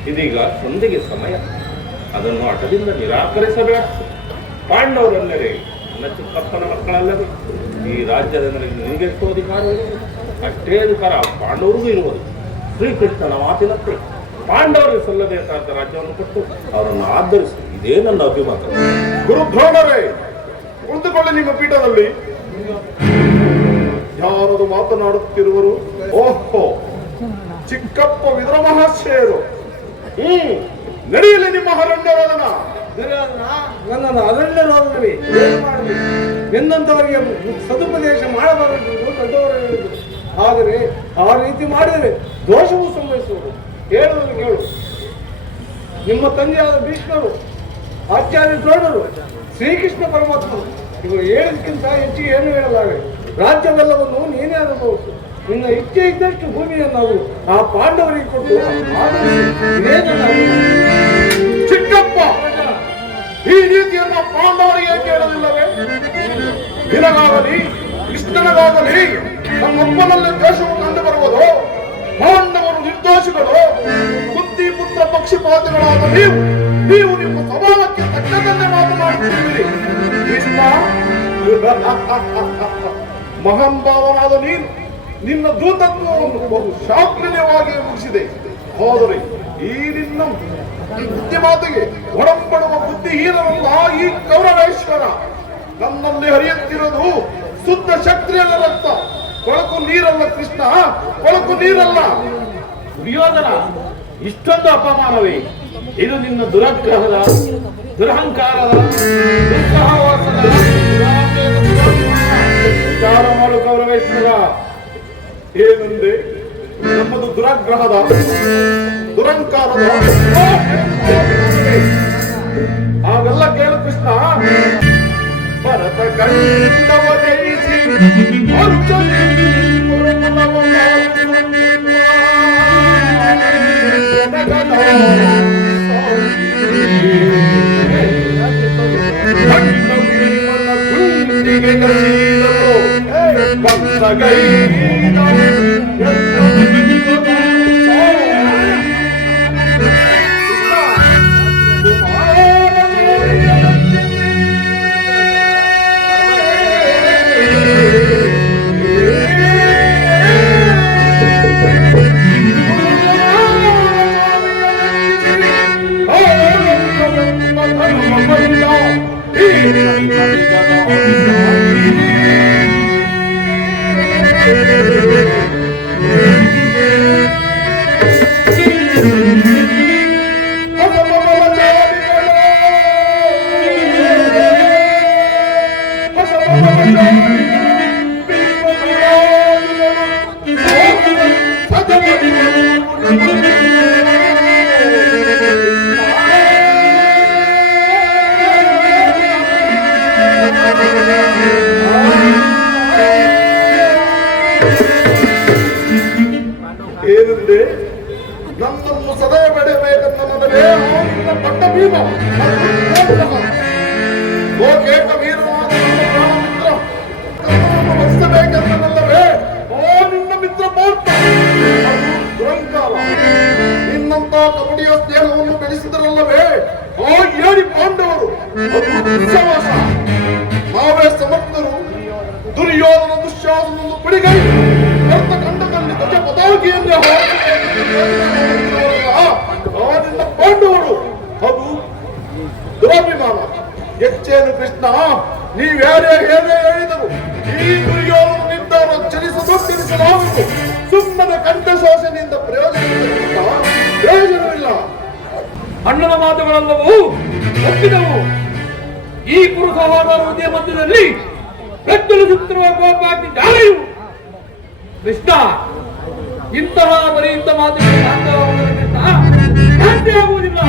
ಇದೀಗ ಸಂಧಿಗೆ ಸಮಯ. ಅದನ್ನು ಹಠದಿಂದ ನಿರಾಕರಿಸಬೇಡ. ಪಾಂಡವರೆಲ್ಲರೇ ನನ್ನ ಚಿಕ್ಕಪ್ಪನ ಮಕ್ಕಳಲ್ಲವೇ? ಈ ರಾಜ್ಯದ ಮೇಲೆ ನಿನಗೆಷ್ಟು ಅಧಿಕಾರ ಇರುವುದು ಅಷ್ಟೇ ಅಧಿಕಾರ ಪಾಂಡವರಿಗೂ ಇರುವುದು. ಶ್ರೀಕೃಷ್ಣನ ಮಾತಿನಂತೆ ಪಾಂಡವರಿಗೆ ಸಲ್ಲಬೇಕಾದ ರಾಜ್ಯವನ್ನು ಕೊಟ್ಟು ಅವರನ್ನು ಆಧರಿಸಿ. ಇದೇ ನನ್ನ ಅಭಿಮತ. ಗುರುದ್ರೋಣರೇ, ಕುಳಿತುಕೊಳ್ಳಿ ನಿಮ್ಮ ಪೀಠದಲ್ಲಿ. ಯಾರದು ಮಾತನಾಡುತ್ತಿರುವರು? ಓಹೋ, ಚಿಕ್ಕಪ್ಪ ವಿದುರ ಮಹಾಶಯರು. ನಡೆಯಲಿ ನಿಮ್ಮ ಅರಣ್ಯರೋಧನ. ನನ್ನನ್ನು ಅರಣ್ಯರೋಧನವೇ ಏನು ಮಾಡಬೇಕು? ಎಂದಂತವರಿಗೆ ಸದುಪದೇಶ ಮಾಡಬಾರದು ದೊಡ್ಡವರು ಹೇಳಿದರು. ಆದರೆ ಆ ರೀತಿ ಮಾಡಿದರೆ ದೋಷವೂ ಸಂಭವಿಸುವುದು. ಹೇಳುವುದು ಕೇಳು. ನಿಮ್ಮ ತಂದೆಯಾದ ಭೀಷ್ಮರು, ಆಚಾರ್ಯ ದ್ರೋಣರು, ಶ್ರೀಕೃಷ್ಣ ಪರಮಾತ್ಮರು ಇವರು ಹೇಳಿದಕ್ಕಿಂತ ಹೆಚ್ಚಿಗೆ ಏನು ಹೇಳಲಾರೆ. ರಾಜ್ಯವೆಲ್ಲವನ್ನು ನೀನೇ ಅನುಭವಿಸು. ನಿನ್ನ ಇಚ್ಛೆ ಇದ್ದಷ್ಟು ಭೂಮಿಯನ್ನಾದರೂ ಆ ಪಾಂಡವರಿಗೆ ಕೊಟ್ಟು ಇದೇ ನನ್ನ ಚಿಕ್ಕಪ್ಪ, ಈ ರೀತಿಯನ್ನ ಪಾಂಡವರಿಗೆ ಕೇಳಲಿಲ್ಲವೇ? ನಿನಗಾಗಲಿ ಕೃಷ್ಣನಿಗಾಗಲಿ ನಮ್ಮಪ್ಪನಲ್ಲಿ ದ್ವೇಷವು ಕಂಡು ಬರುವುದು. ಪಾಂಡವರು ನಿರ್ದೋಷಿಗಳು, ಬುದ್ಧಿ ಪುತ್ರ ಪಕ್ಷಪಾತಿಗಳಾದ ನೀವು ನಿಮ್ಮ ಸ್ವಭಾವಕ್ಕೆ ತಕ್ಕಂತೆ ಮಾತನಾಡುತ್ತಿದ್ದೀರಿ. ಕೃಷ್ಣ, ಮಹಾನುಭಾವನಾದ ನೀನು ನಿನ್ನ ದೂತತ್ವವನ್ನು ಬಹು ಶಾಸ್ತ್ರೀಯವಾಗಿ ಮುಗಿಸಿದೆ. ಆದರೆ ಈ ನಿನ್ನ ನಿತ್ಯ ಮಾತಿಗೆ ಒಡಂಬಡುವ ಬುದ್ಧಿಹೀನರಲ್ಲ ಈ ಕೌರವೇಶ್ವರ. ನನ್ನಲ್ಲಿ ಹರಿಯುತ್ತಿರುವುದು ಶುದ್ಧ ಕ್ಷತ್ರಿಯರ ರಕ್ತ, ಕೊಳಕು ನೀರಲ್ಲ ಕೃಷ್ಣ, ಕೊಳಕು ನೀರಲ್ಲ. ದುರ್ಯೋಧನ, ಇಷ್ಟೊಂದು ಅಪಮಾನವೇ? ಇದು ನಿನ್ನ ದುರಗ್ರಹದ, ದುರಹಂಕಾರದ, ದುಸ್ಸಹವಾಸದ, ವಿಚಾರ ಮಾಡು ಕೌರವೇಶ್ವರ. ಏನಂದೆ? ನಮ್ಮದು ದುರಗ್ರಹದ, ದುರಂಕಾರದ. ಹಾಗೆಲ್ಲ ಕೇಳು ಕೃಷ್ಣ. ಭರತ ಕಂಡವ ಜಯಿಸಿ ಏನಂದ್ರೆ ನನ್ನನ್ನು ಸದಾ ಬೆಳೆಯಬೇಕಂತ ನನಗೆ ಆವಿನ ಪಟ್ಟ ಭೀಮ ಲೋಕೇಕ ವೀರವಾದ ನನ್ನ ಪ್ರಾಣ ಮಿತ್ರ ವಹಿಸಬೇಕೆಂದಲ್ಲವೇ ಓ ನಿನ್ನ ಮಿತ್ರ ಪಾರ್ಥ. ಅದು ದುರಂಕಾರ. ನಿನ್ನಂತ ಕಪಟಿಯ ಸ್ನೇಹವನ್ನು ಬೆಳೆಸಿದರಲ್ಲವೇ ಆ ಏಳಿ ಪಾಂಡವರು. ಅದು ದುಸ್ಸವಾಸ. ನಾವೇ ಸಮರ್ಥರು. ದುರ್ಯೋಧನ ದುಶ್ಯಾಸನನ್ನು ಬಿಡಿಗೈ ಭರತ ಖಂಡದಲ್ಲಿ ಧ್ವಜ ಪತಾಕಿಯನ್ನೇ ನಿನ್ನ ಪಾಂಡವರು. ಅದು ದುರಾಭಿಮಾನ. ಹೆಚ್ಚೇನು ಕೃಷ್ಣ, ನೀವ್ಯಾರೇ ಏನೇ ಹೇಳಿದರು ಈ ದುರ್ಯೋಧನ ನಿರ್ಧಾರ ಚಲಿಸಲಾಗುವುದು. ಸುಮ್ಮನೆ ಕಂಠಶೋಷಣೆಯಿಂದ ಪ್ರಯೋಜನವಿಲ್ಲ. ಅಣ್ಣನ ಮಾತುಗಳೆಲ್ಲವೂ ಒಪ್ಪಿದವು. ಈ ಕುರು ಸಹೋದರ ಹೃದಯ ಮಧ್ಯದಲ್ಲಿ ಪ್ರಜ್ವಲಿಸುತ್ತಿರುವ ಗೋಪಾಟಿ ಜಾಲೆಯು ಕೃಷ್ಣ. ಇಂತಹ ಬರೆಯಿಂದ ಮಾತುಗಳು ಸಾಧ್ಯವಾಗುವುದಿಲ್ಲ.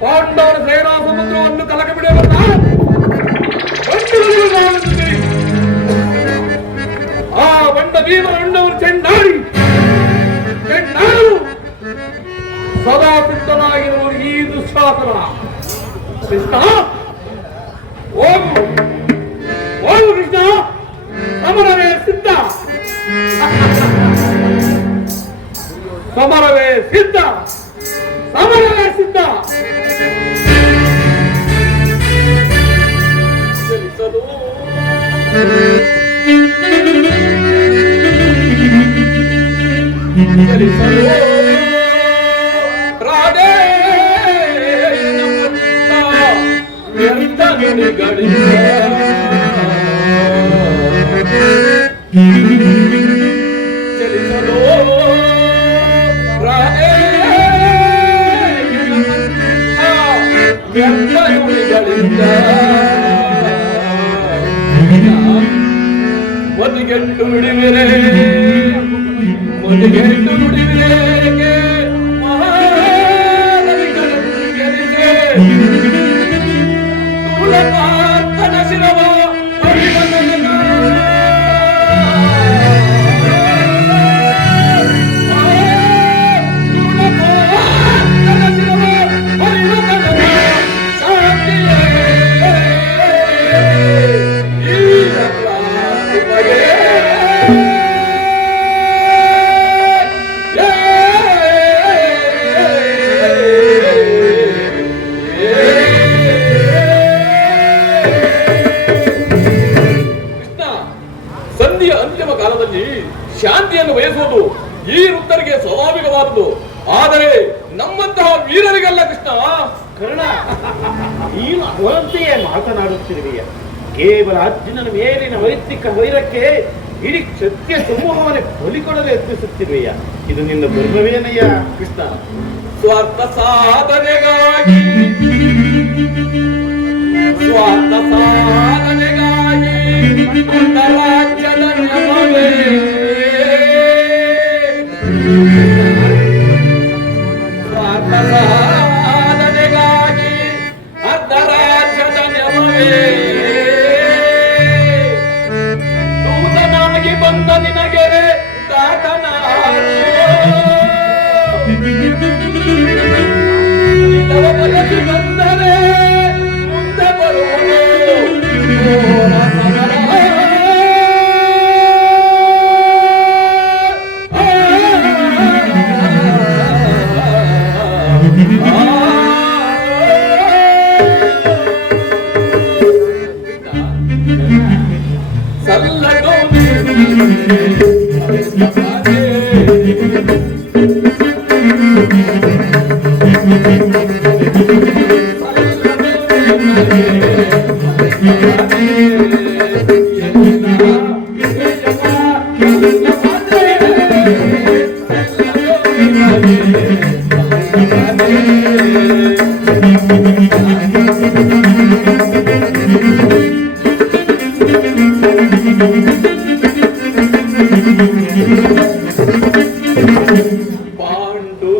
ಪಾಂಡವರ ಸೇನಾ ಸಮುದ್ರವನ್ನು ಕಲಕ ಬಿಡುವಂತ ಆ ಬಂಡ ಭೀಮರ ಅಣ್ಣವರು ಚೆಂಡಾಡಿ ಸದಾ ಸಿದ್ಧನಾಗಿರುವ ಈ ದುಶ್ಶಾಸನ. ಕೃಷ್ಣ ಹೋಗು ಹೋಗು ಕೃಷ್ಣ, ಸಮರವೇ ಸಿದ್ಧ, ಸಮರವೇ ಸಿದ್ಧ, ಸಮರವೇ ಸಿದ್ಧ. ಚಲಿಸಲು ಚಲಿಸಲು ರಾಧೆ ಚಲಿಸಲು ಮದುಗೆಟ್ಟು ನುಡಿವಿರೆ ಮದುಗೆಟ್ಟು ನುಡಿವಿರೇಕೆ ಮಹಾರವಿಗಳನ್ನು ಗೆಲ್ಲಿಸೆ ತುಳಕಾರ್ತನ ಶಿರವ ಹರಿವನನ ತುಳಕಾರ್ತನ ಶಿರವ ಹರಿವನನ ಶಾಂತಿಯೇ ಈ ಅಪರಾಧಿಗೆ ಸಂಧಿಯ ಅಂತಿಮ ಕಾಲದಲ್ಲಿ ಶಾಂತಿಯನ್ನು ಬಯಸುವುದು ಈ ವೃತ್ತರಿಗೆ ಸ್ವಾಭಾವಿಕವಾದುದು. ಆದರೆ ನಮ್ಮಂತಹ ವೀರರಿಗಲ್ಲ ಕೃಷ್ಣ. ಕರ್ಣ, ನೀನು ಅವರಂತೆಯೇ ಮಾತನಾಡುತ್ತಿರುವೆಯ. ಕೇವಲ ಅರ್ಜುನನ ಮೇಲಿನ ವೈಯಕ್ತಿಕ ವೈರಕ್ಕೆ ಇಡೀ ಕ್ಷತ್ರಿಯ ಸಮೂಹವನ್ನೇ ಬಲಿಕೊಡಲು ಯತ್ನಿಸುತ್ತಿರುವೆಯ. ಇದು ನಿನ್ನ ಧರ್ಮವೇನಯ್ಯ ಕೃಷ್ಣ? ಸ್ವಾರ್ಥ ಸಾಧನೆಗಾಗಿ ರಾಜ್ಯದ ನೆಪವೇ ಸ್ವಾರ್ಥ ಸಾಧನೆಗಾಗಿ ಅರ್ಧ ರಾಜ್ಯದ ನೆಪವೇ ದೂತನಾಗಿ ಬಂದ ನಿನಗೆ ಬಯಸಿ ಬಂದರೆ ಮುಂದೆ ಬರುವುದು ಘೋರ ಸಮರ. Pandu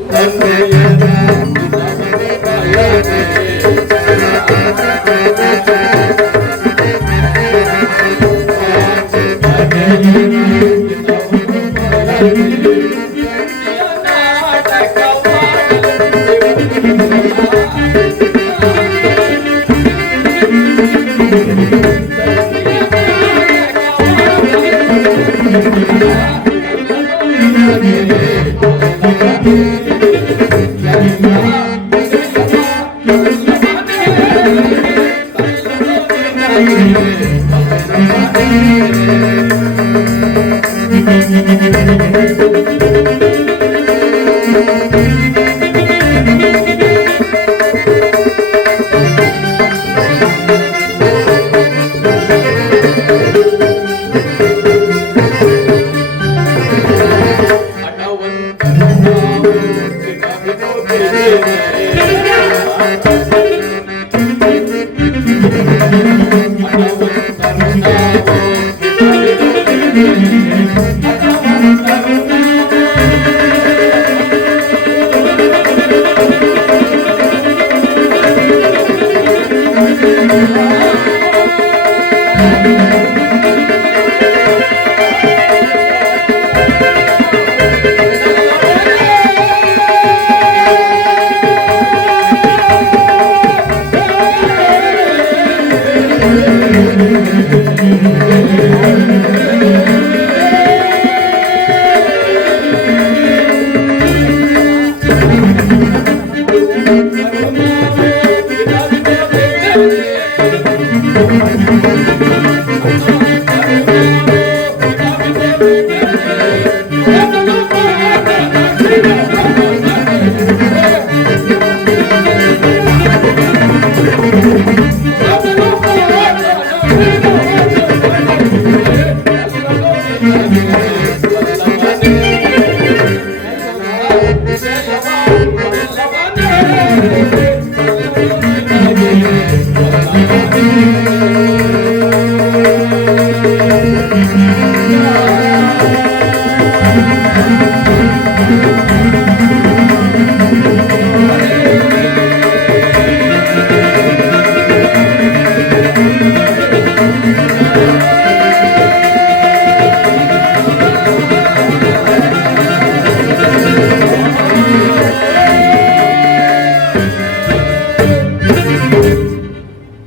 Thank you.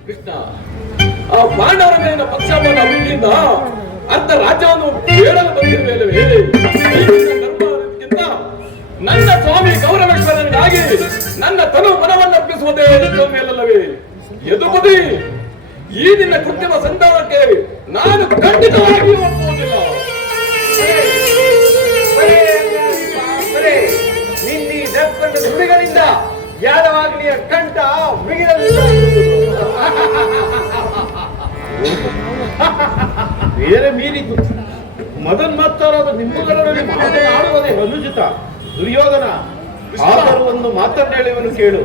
ಕೃಷ್ಣ, ಆ ಪಾಂಡವರ ಮೇಲಿನ ಪಕ್ಷಪಾತ ಬುದ್ಧಿಯಿಂದ ಅರ್ಧ ರಾಜ್ಯವನ್ನು ಕೇಳಲು ಬಂದಿರುವೆಲ್ಲವೇ? ನನ್ನ ಸ್ವಾಮಿ ಗೌರವೇಶ್ವರನಿಗಾಗಿ ನನ್ನ ತನು ಮನವನ್ನು ಅರ್ಪಿಸುವುದೇ ಮೇಲಲ್ಲವೇ? ಯದುಪತಿ, ಈ ನಿನ್ನ ಕೃತ್ರಿಮ ಸಂಧಾನಕ್ಕೆ ನಾನು ಖಂಡಿತವಾಗಿಯೂ ಒಪ್ಪುವುದಿಲ್ಲ. ನಿನ್ನಿ ದಪ್ಪಂಡ ನುಡಿಗಳಿಂದ ಯಾದವಾಗ್ಲಿಯ ಕಂಠ ಬಿಗಿರಲಿಲ್ಲ. ಬೇರೆ ಮೀರಿತು ಮದನ್ಮತ್ತರಾದ ನಿಮ್ಮಗಳೊಡನೆ ಮಾತನಾಡುವುದೇ ಅನುಚಿತ. ದುರ್ಯೋಧನ, ಆದರೂ ಒಂದು ಮಾತನ್ನೇಳುವನು ಕೇಳು.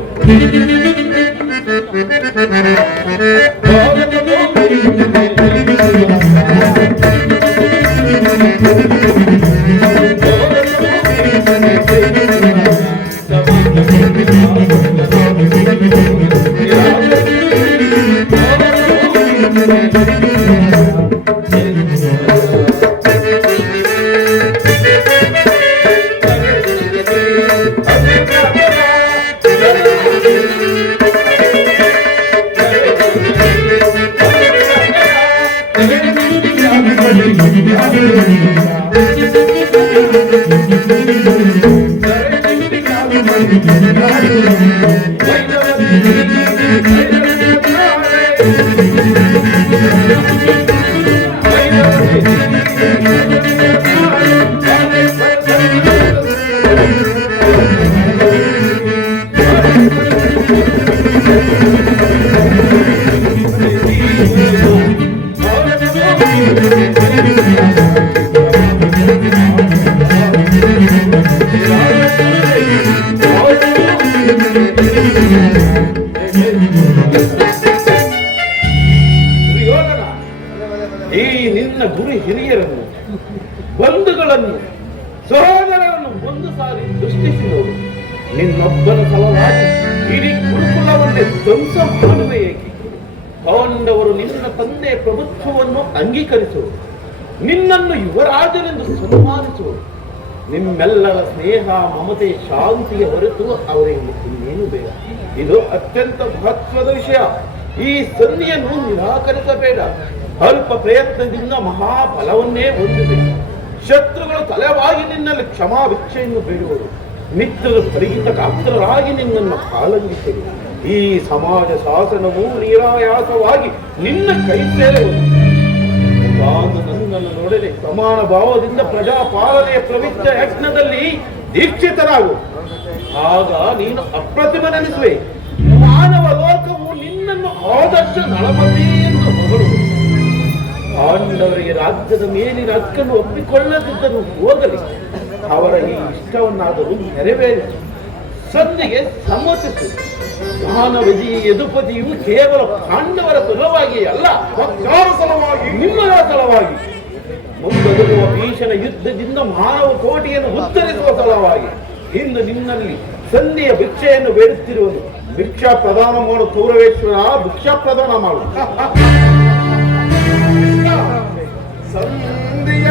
ಈ ನಿನ್ನ ಗುರಿ ಹಿರಿಯರನ್ನು, ಬಂಧುಗಳನ್ನು, ಸಹೋದರರನ್ನು ಒಂದು ಸಾರಿ ಸೃಷ್ಟಿಸಿ ನೋಡು. ನಿನ್ನೊಬ್ಬನ ಸಲುವಾಗಿ ಇಡೀ ಗುರುಕುಲವನ್ನೇ ಧ್ವಂಸ ಮಾಡುವೆ ಏಕೆ? ಪಾಂಡವರು ನಿನ್ನ ತಂದೆ ಪ್ರಭುತ್ವವನ್ನು ಅಂಗೀಕರಿಸುವರು, ನಿನ್ನನ್ನು ಯುವರಾಜನೆಂದು ಸನ್ಮಾನಿಸುವರು. ನಿಮ್ಮೆಲ್ಲರ ಸ್ನೇಹ, ಮಮತೆ, ಶಾಂತಿಯ ಹೊರತು ಅವರಿಗೆ ಇನ್ನೇನು ಬೇಡ. ಇದು ಅತ್ಯಂತ ಮಹತ್ವದ ವಿಷಯ. ಈ ಸಂಧಿಯನ್ನು ನಿರಾಕರಿಸಬೇಡ. ಅಲ್ಪ ಪ್ರಯತ್ನದಿಂದ ಮಹಾಫಲವನ್ನೇ ಹೊಂದಿದೆ. ಶತ್ರುಗಳು ತಲೆವಾಗಿ ನಿನ್ನಲ್ಲಿ ಕ್ಷಮಾ ಭಿಕ್ಷೆಯನ್ನು ಬೇಡುವರು. ಮಿತ್ರರು ಪರಿಹಿತ ಗಾತ್ರರಾಗಿ ನಿನ್ನನ್ನು ಆಲಂಗಿಸರು. ಈ ಸಮಾಜ ಶಾಸನವು ನಿರಾಯಾಸವಾಗಿ ನಿನ್ನ ಕೈ ಸೇರುವುದು. ತಾನು ನನ್ನನ್ನು ನೋಡದೆ ಸಮಾನ ಭಾವದಿಂದ ಪ್ರಜಾಪಾಲನೆಯ ಪವಿತ್ರ ಯಜ್ಞದಲ್ಲಿ ದೀಕ್ಷಿತರಾಗು. ಆಗ ನೀನು ಅಪ್ರತಿಮನೆನಿಸುವೆ. ಮಾನವ ಲೋಕವು ನಿನ್ನನ್ನು ಆದರ್ಶ ನಳಮತಿ ಎಂದು ಹೊಗಳುವುದು. ಪಾಂಡವರಿಗೆ ರಾಜ್ಯದ ಮೇಲಿನ ಹಕ್ಕನ್ನು ಒಪ್ಪಿಕೊಳ್ಳದಿದ್ದರೂ ಹೋಗಲಿ, ಅವರ ಈ ಇಷ್ಟವನ್ನಾದರೂ ನೆರವೇರಿಸು. ಸಂಧಿಗೆ ಸಮ್ಮತಿಸು. ದಾನವಜಿ ಯದುಪತಿಯು ಕೇವಲ ಪಾಂಡವರ ಸಲುವಾಗಿ ಅಲ್ಲ, ಭಕ್ತರ ಸಲುವಾಗಿ, ನಿಮ್ಮರ ಸಲುವಾಗಿ, ಮುಂದೊದಗುವ ಭೀಷಣ ಯುದ್ಧದಿಂದ ಮಾನವ ಕೋಟಿಯನ್ನು ಉತ್ತರಿಸುವ ಸಲುವಾಗಿ ಇಂದು ನಿನ್ನಲ್ಲಿ ಸಂಧಿಯ ಭಿಕ್ಷೆಯನ್ನು ಬೇಡುತ್ತಿರುವನು. ಭಿಕ್ಷಾ ಪ್ರದಾನ ಮಾಡು ಕೌರವೇಶ್ವರ, ಭಿಕ್ಷಾ ಪ್ರದಾನ ಮಾಡು. ಸಂಧಿಯ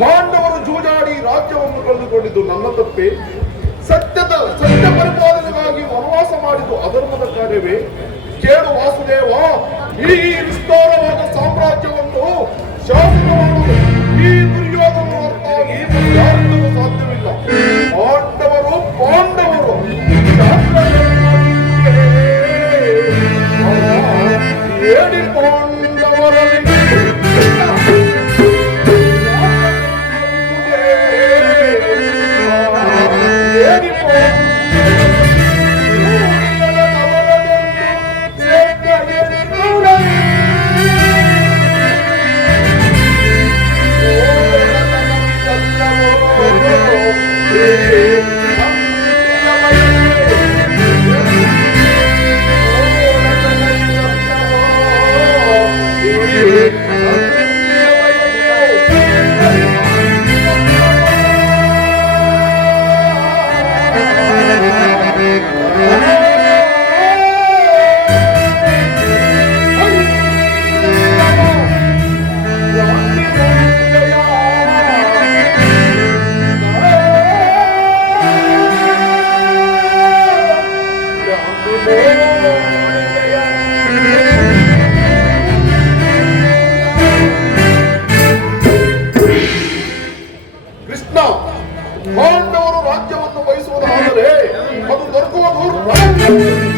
ಪಾಂಡವರು ಜೂಜಾಡಿ ರಾಜ್ಯವನ್ನು ಕಳೆದುಕೊಂಡಿದ್ದು ನನ್ನ ತಪ್ಪೆ. ಸತ್ಯ ಪರಿಪಾಲನೆಗಾಗಿ ವನವಾಸ ಮಾಡಿದ್ದು ಅಧರ್ಮದ ಕಾರ್ಯವೇ? ಕೇಳು ವಾಸುದೇವ, ಈ ವಿಸ್ತಾರವಾದ ಸಾಮ್ರಾಜ್ಯವನ್ನು ಶಾಸನ ಮಾಡುವುದು ಈ ದುರ್ಯೋಧನ ಹೊರತಾಗಿ ಯಾರಿಂದಲೂ ಸಾಧ್ಯವಿಲ್ಲ. ಪಾಂಡವರು ಹೇಳಿ ಪಾಂಡವರಲ್ಲಿ ಕೃಷ್ಣ, ಪಾಂಡವರು ರಾಜ್ಯವನ್ನು ಬಯಸುವುದಾದರೆ ಅದು ದೊರಕುವುದು ರಾಜ್ಯವನ್ನು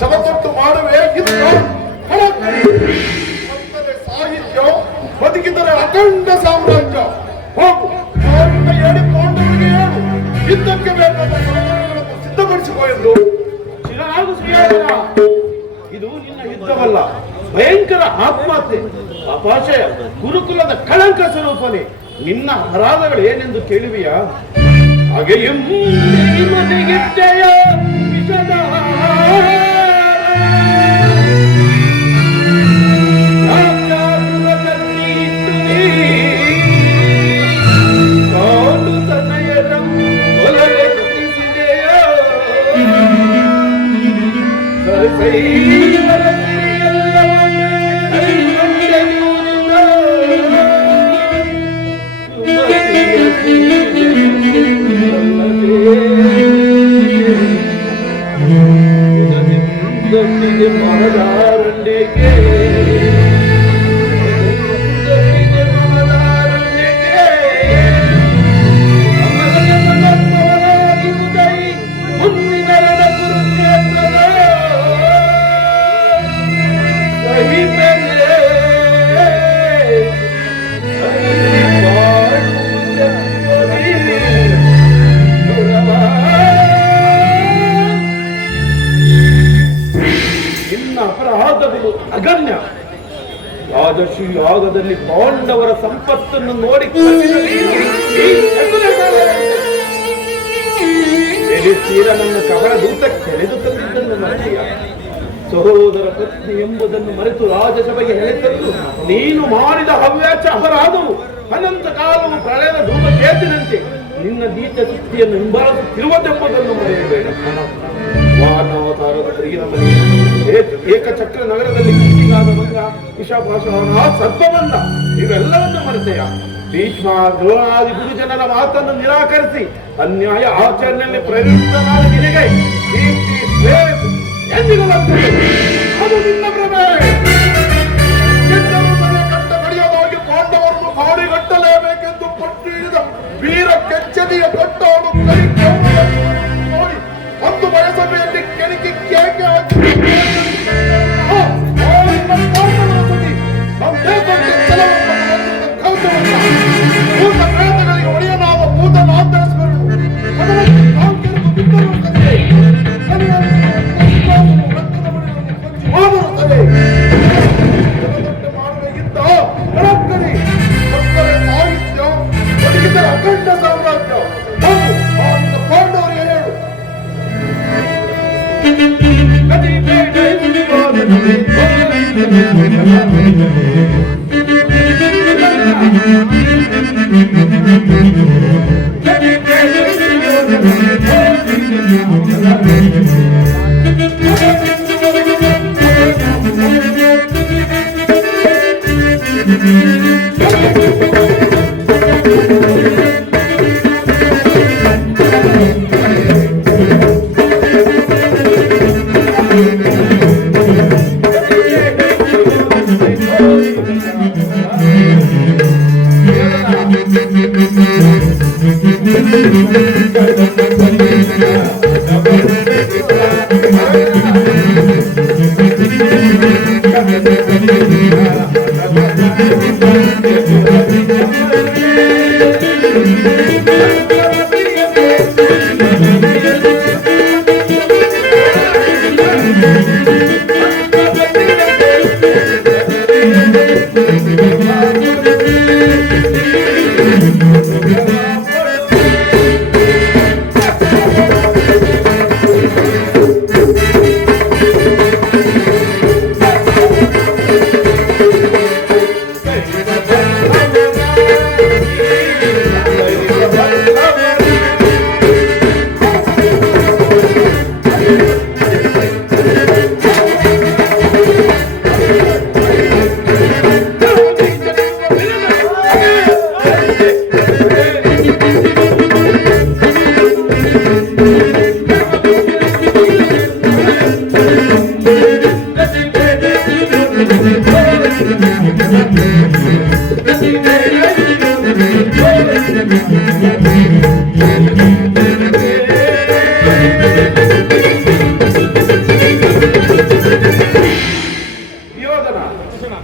ಛಲತೊಟ್ಟು ಮಾಡುವೆ ಸಾಹಿತ್ಯ, ಬದುಕಿದರೆ ಅಖಂಡ ಸಾಮ್ರಾಜ್ಯ. ಹೋಗು, ಹೇಳಿ ಪಾಂಡವರಿಗೆ ಹೇಳು, ಯುದ್ಧಕ್ಕೆ ಬೇಕಾದ ಸಾಮಗ್ರಿಗಳನ್ನು ಸಿದ್ಧಪಡಿಸಿಕೊ ಎಂದು. ಇದು ನಿನ್ನ ಯುದ್ಧವಲ್ಲ, ಭಯಂಕರ ಆತ್ಮಹತ್ಯೆ, ಅಪಾಶಯ, ಗುರುಕುಲದ ಕಳಂಕ ಸ್ವರೂಪನೆ. ನಿನ್ನ ಅಪರಾಧಗಳು ಏನೆಂದು ಕೇಳುವಿಯಾ? ಹಾಗೆಯೇ ಮನೆಗಿಟ್ಟೆಯ ವಿಷದ ಅಪರಾಧಗಳು ಅಗಣ್ಯ. ಯಾದಶಿ ಯಾಗದಲ್ಲಿ ಪಾಂಡವರ ಸಂಪತ್ತನ್ನು ನೋಡಿ ತೀರನನ್ನು ಕವರ ದೂತ ಕೆಳೆದು ತಂದಿದ್ದನ್ನು ಮರೆಯ ಸಹೋದರ ಪತ್ನಿ ಎಂಬುದನ್ನು ಮರೆತು ರಾಜಸಭೆಗೆ ಎಳೆತಂದು ನೀನು ಮಾಡಿದ ಹವ್ಯಾಚ ಅಪರಾಧವು ಅನಂತ ಕಾಲವು ಪ್ರಳಯದ ಧೂಮ ಕೇತಿನಂತೆ ನಿನ್ನ ನೀಚ ಶಕ್ತಿಯನ್ನು ಹಿಂಬಾಲಿಸುತ್ತಿರುವುದೆಂಬುದನ್ನು ಮರೆಯಬೇಡ. ವಾಹನಾವತಾರದ ಪ್ರಿಯಮನೆ ಏಕಚಕ್ರ ನಗರದಲ್ಲಿ ಕೀರ್ತಿಗಾದ ಮಂಗ ವಿಷಪಾಶವನ ಸರ್ಪಮಲ್ಲ, ಇವೆಲ್ಲವನ್ನು ಮರೆತೆಯ. ಭೀಷ್ಮ ದ್ರೋಣಾದಿ ಗುರುಜನರ ಮಾತನ್ನು ನಿರಾಕರಿಸಿ ಅನ್ಯಾಯ ಆಚರಣೆಯಲ್ಲಿ ಪ್ರವೃತ್ತನಾದ ನಿನಗೆ ಕೀರ್ತಿ ಶ್ರೇಯಸ್ಸು ಎಂದಿಗೂ ಬರ್ತದೆ. ಅದು ನಿನ್ನ ಪ್ರಭೆ. ಕಟ್ಟ ಕಡಿಯದಾಗಿ ಪಾಂಡವರನ್ನು ಕಾಡಿಗಟ್ಟಲೇಬೇಕೆಂದು ಪಟ್ಟು ಹಿಡಿದ ವೀರ ಕೆಚ್ಚದಿಯ ಕೊಟ್ಟವನು ಕೈ ನೋಡಿ ಒಂದು ಬಯಸಬೇಡಿ ಕೆಣಕಿ ಕೇಕೆ ಹಾಕಿ ಭೂತ ಪ್ರೇತಗಳಿಗೆ ಒಡೆಯನಾದ ಭೂತನಾಥೇಶ್ವರನು ಮಾಡಬೇಕಿದ್ದ ಕಳಕಳಿ ಸಕ್ಕರೆ ಸಾಹಿತ್ಯ ಬದುಕಿದ ಅಖಂಡ ಸಾಮ್ರಾಜ್ಯ. ಪಾಂಡವರಿಗೆ ಹೇಳು. Thank you.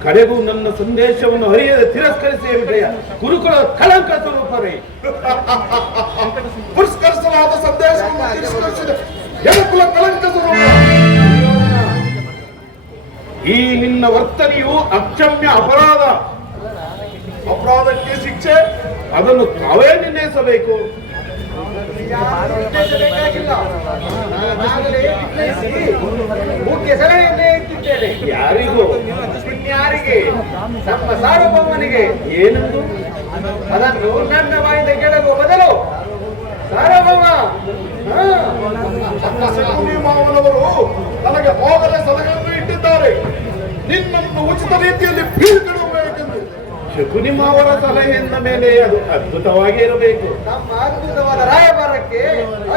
ಕಡೆಗೂ ನನ್ನ ಸಂದೇಶವನ್ನು ಹರಿಯದೆ ತಿರಸ್ಕರಿಸಿದ ವಿಷಯ ಗುರುಕುಲ ಕಳಂಕ ಸ್ವರೂಪವೇ. ಪುರಸ್ಕರಿಸಲಾದ ಸಂದೇಶವನ್ನು ತಿರಸ್ಕರಿಸಿದ ಯದುಕುಲ ಕಳಂಕ ಸ್ವರೂಪ. ಈ ನಿನ್ನ ವರ್ತನೆಯು ಅಕ್ಷಮ್ಯ ಅಪರಾಧ. ಅಪರಾಧಕ್ಕೆ ಶಿಕ್ಷೆ ಅದನ್ನು ತಾವೇ ನಿರ್ಣಯಿಸಬೇಕು. ಮುಖ್ಯ ಸಲಹೆಯನ್ನೇ ಇಟ್ಟಿದ್ದೇನೆ. ಯಾರಿಗೂ ಯಾರಿಗೆ? ನಮ್ಮ ಸಾರ್ವಭೌಮನಿಗೆ. ಏನೆಂದು ಅದನ್ನು ನನ್ನ ಬಾಯಿಂದ ಕೇಳುವ ಬದಲು ಸಾರ್ವಭೌಮ ನಮ್ಮ ಶಕುನಿ ಮಾವನವರು ನನಗೆ ಹೋಗಲೇ ಸಲಹೆಯನ್ನು ಇಟ್ಟಿದ್ದಾರೆ. ನಿನ್ನನ್ನು ಉಚಿತ ರೀತಿಯಲ್ಲಿ ಬೀಳ್ಕೊಡಬೇಕೆಂದು. ಶಕುನಿ ಮಾವರ ಸಲಹೆಯಿಂದ ಮೇಲೆ ಅದು ಅದ್ಭುತವಾಗಿ ಇರಬೇಕು. ನಮ್ಮ ಅದ್ಭುತವಾದ ರಾಯಭಾರಕ್ಕೆ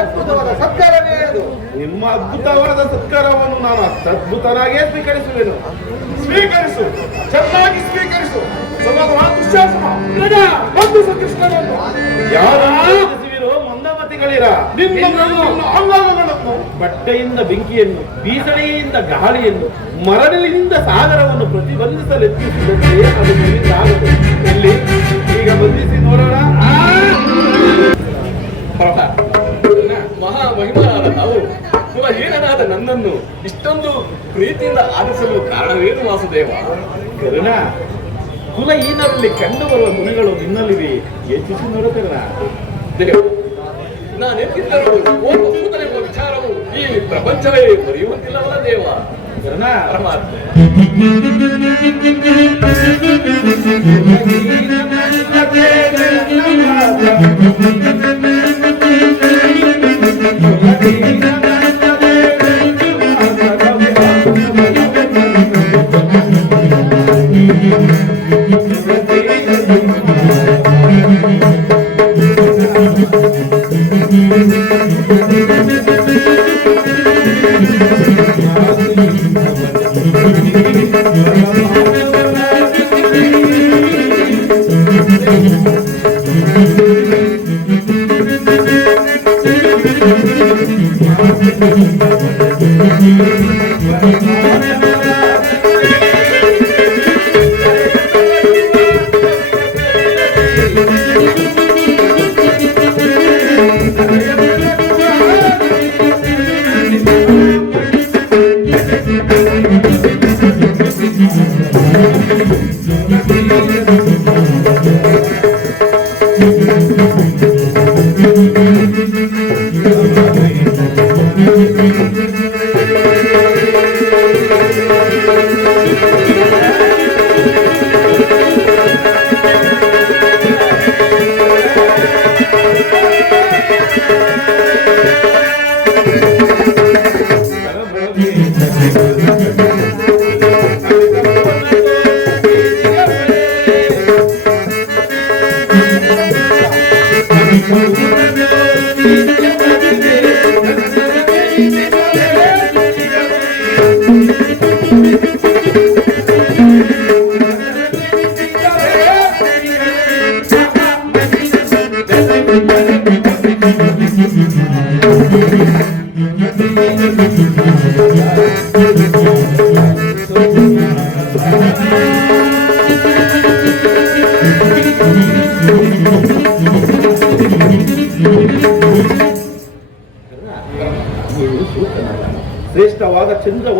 ಅದ್ಭುತವಾದ ಸತ್ಕಾರವೇ ಅದು. ನಿಮ್ಮ ಅದ್ಭುತವಾದ ಸತ್ಕಾರವನ್ನು ನಾನು ಅತ್ಯದ್ಭುತನಾಗೇ ಸ್ವೀಕರಿಸುವೆನು. ಸ್ವೀಕರಿಸು, ಚೆನ್ನಾಗಿ ಸ್ವೀಕರಿಸು. ಸಮಾಧಾನ ದುಶ್ಯಾಸನ ಒಂದು ಕೃಷ್ಣನನ್ನು ಯಾರು ವಿರೋಧಿಸುವಿರೋ ಮಂದಮತಿಗಳಿರ. ನಿನ್ನ ಅಂಗಾಂಗಗಳನ್ನು ಬಟ್ಟೆಯಿಂದ ಬೆಂಕಿಯನ್ನು, ಬೀಸಣೆಯಿಂದ ಗಾಳಿಯನ್ನು, ಮರಳಿನಿಂದ ಸಾಗರವನ್ನು ಪ್ರತಿಬಂಧಿಸಲೆತ್ತಿಸಿದಂತೆ ಅದು ನಿನ್ನಿಂದಾಗದು. ಇಲ್ಲಿ ಈಗ ಬಂಧಿಸಿ ನೋಡೋಣ. ಮಹಾಮಹಿಮನಾದ ನಾವು ಕುಲಹೀನನಾದ ನನ್ನನ್ನು ಇಷ್ಟೊಂದು ಪ್ರೀತಿಯಿಂದ ಆರಿಸಲು ಕಾರಣವೇನು ವಾಸುದೇವ? ಕರುಣ, ಕುಲಹೀನರಲ್ಲಿ ಕಂಡು ಬರುವ ಗುಣಗಳು ನಿನ್ನಲ್ಲಿವೆ. ಯೋಚಿಸಿ ನೋಡು ಕರುಣ. ದೇವ, ನಾನೆಂದಿದ್ದರೂ ಒಬ್ಬ ಸೂತನೆಂಬ ವಿಚಾರವು ಈ ಪ್ರಪಂಚವೇ ಬರೆಯುವಂತಿಲ್ಲವಲ್ಲ ದೇವ. ಕರುಣ, ಪರಮಾತ್ಮ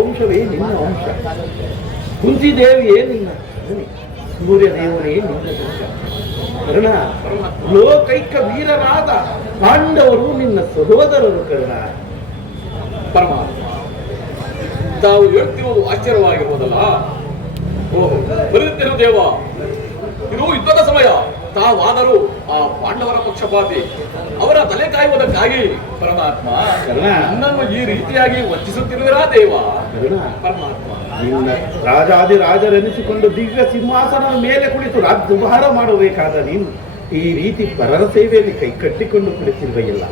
ವಂಶವೇ ನಿನ್ನ ವಂಶ, ಕುಂತಿದೇವಿಯೇ ನಿನ್ನ ಧರಣಿ, ಸೂರ್ಯದೇವರೇ ನಿನ್ನ ವಂಶ. ಕರ್ಣ, ಲೋಕೈಕ ವೀರರಾದ ಪಾಂಡವರು ನಿನ್ನ ಸಹೋದರರು. ಕರ್ಣ, ಪರಮಾತ್ಮ, ತಾವು ಹೇಳ್ತಿರುವುದು ಆಶ್ಚರ್ಯವಾಗಿರುವುದಲ್ಲ. ಓಹೋ, ಬರುತ್ತಿರು ದೇವ, ಇದು ಯುದ್ಧದ ಸಮಯ. ತಾವಾದರೂ ಆ ಪಾಂಡವರ ಪಕ್ಷಪಾತಿ, ಅವರ ತಲೆ ಕಾಯುವುದಕ್ಕಾಗಿ ಪರಮಾತ್ಮ ನನ್ನನ್ನು ಈ ರೀತಿಯಾಗಿ ವಂಚಿಸುತ್ತಿರುವಿರಾ ದೇವ? ಪರಮಾತ್ಮ, ನಿನ್ನ ರಾಜಾದಿರಾಜರೆನಿಸಿಕೊಂಡು ದಿವ್ಯ ಸಿಂಹಾಸನದ ಮೇಲೆ ಕುಳಿತು ರಾಜ್ಯಭಾರ ಮಾಡಬೇಕಾದ ನೀನು ಈ ರೀತಿ ಪರರ ಸೇವೆಯಲ್ಲಿ ಕೈ ಕಟ್ಟಿಕೊಂಡು ಕುಳಿತಿರುವೆಯಲ್ಲ.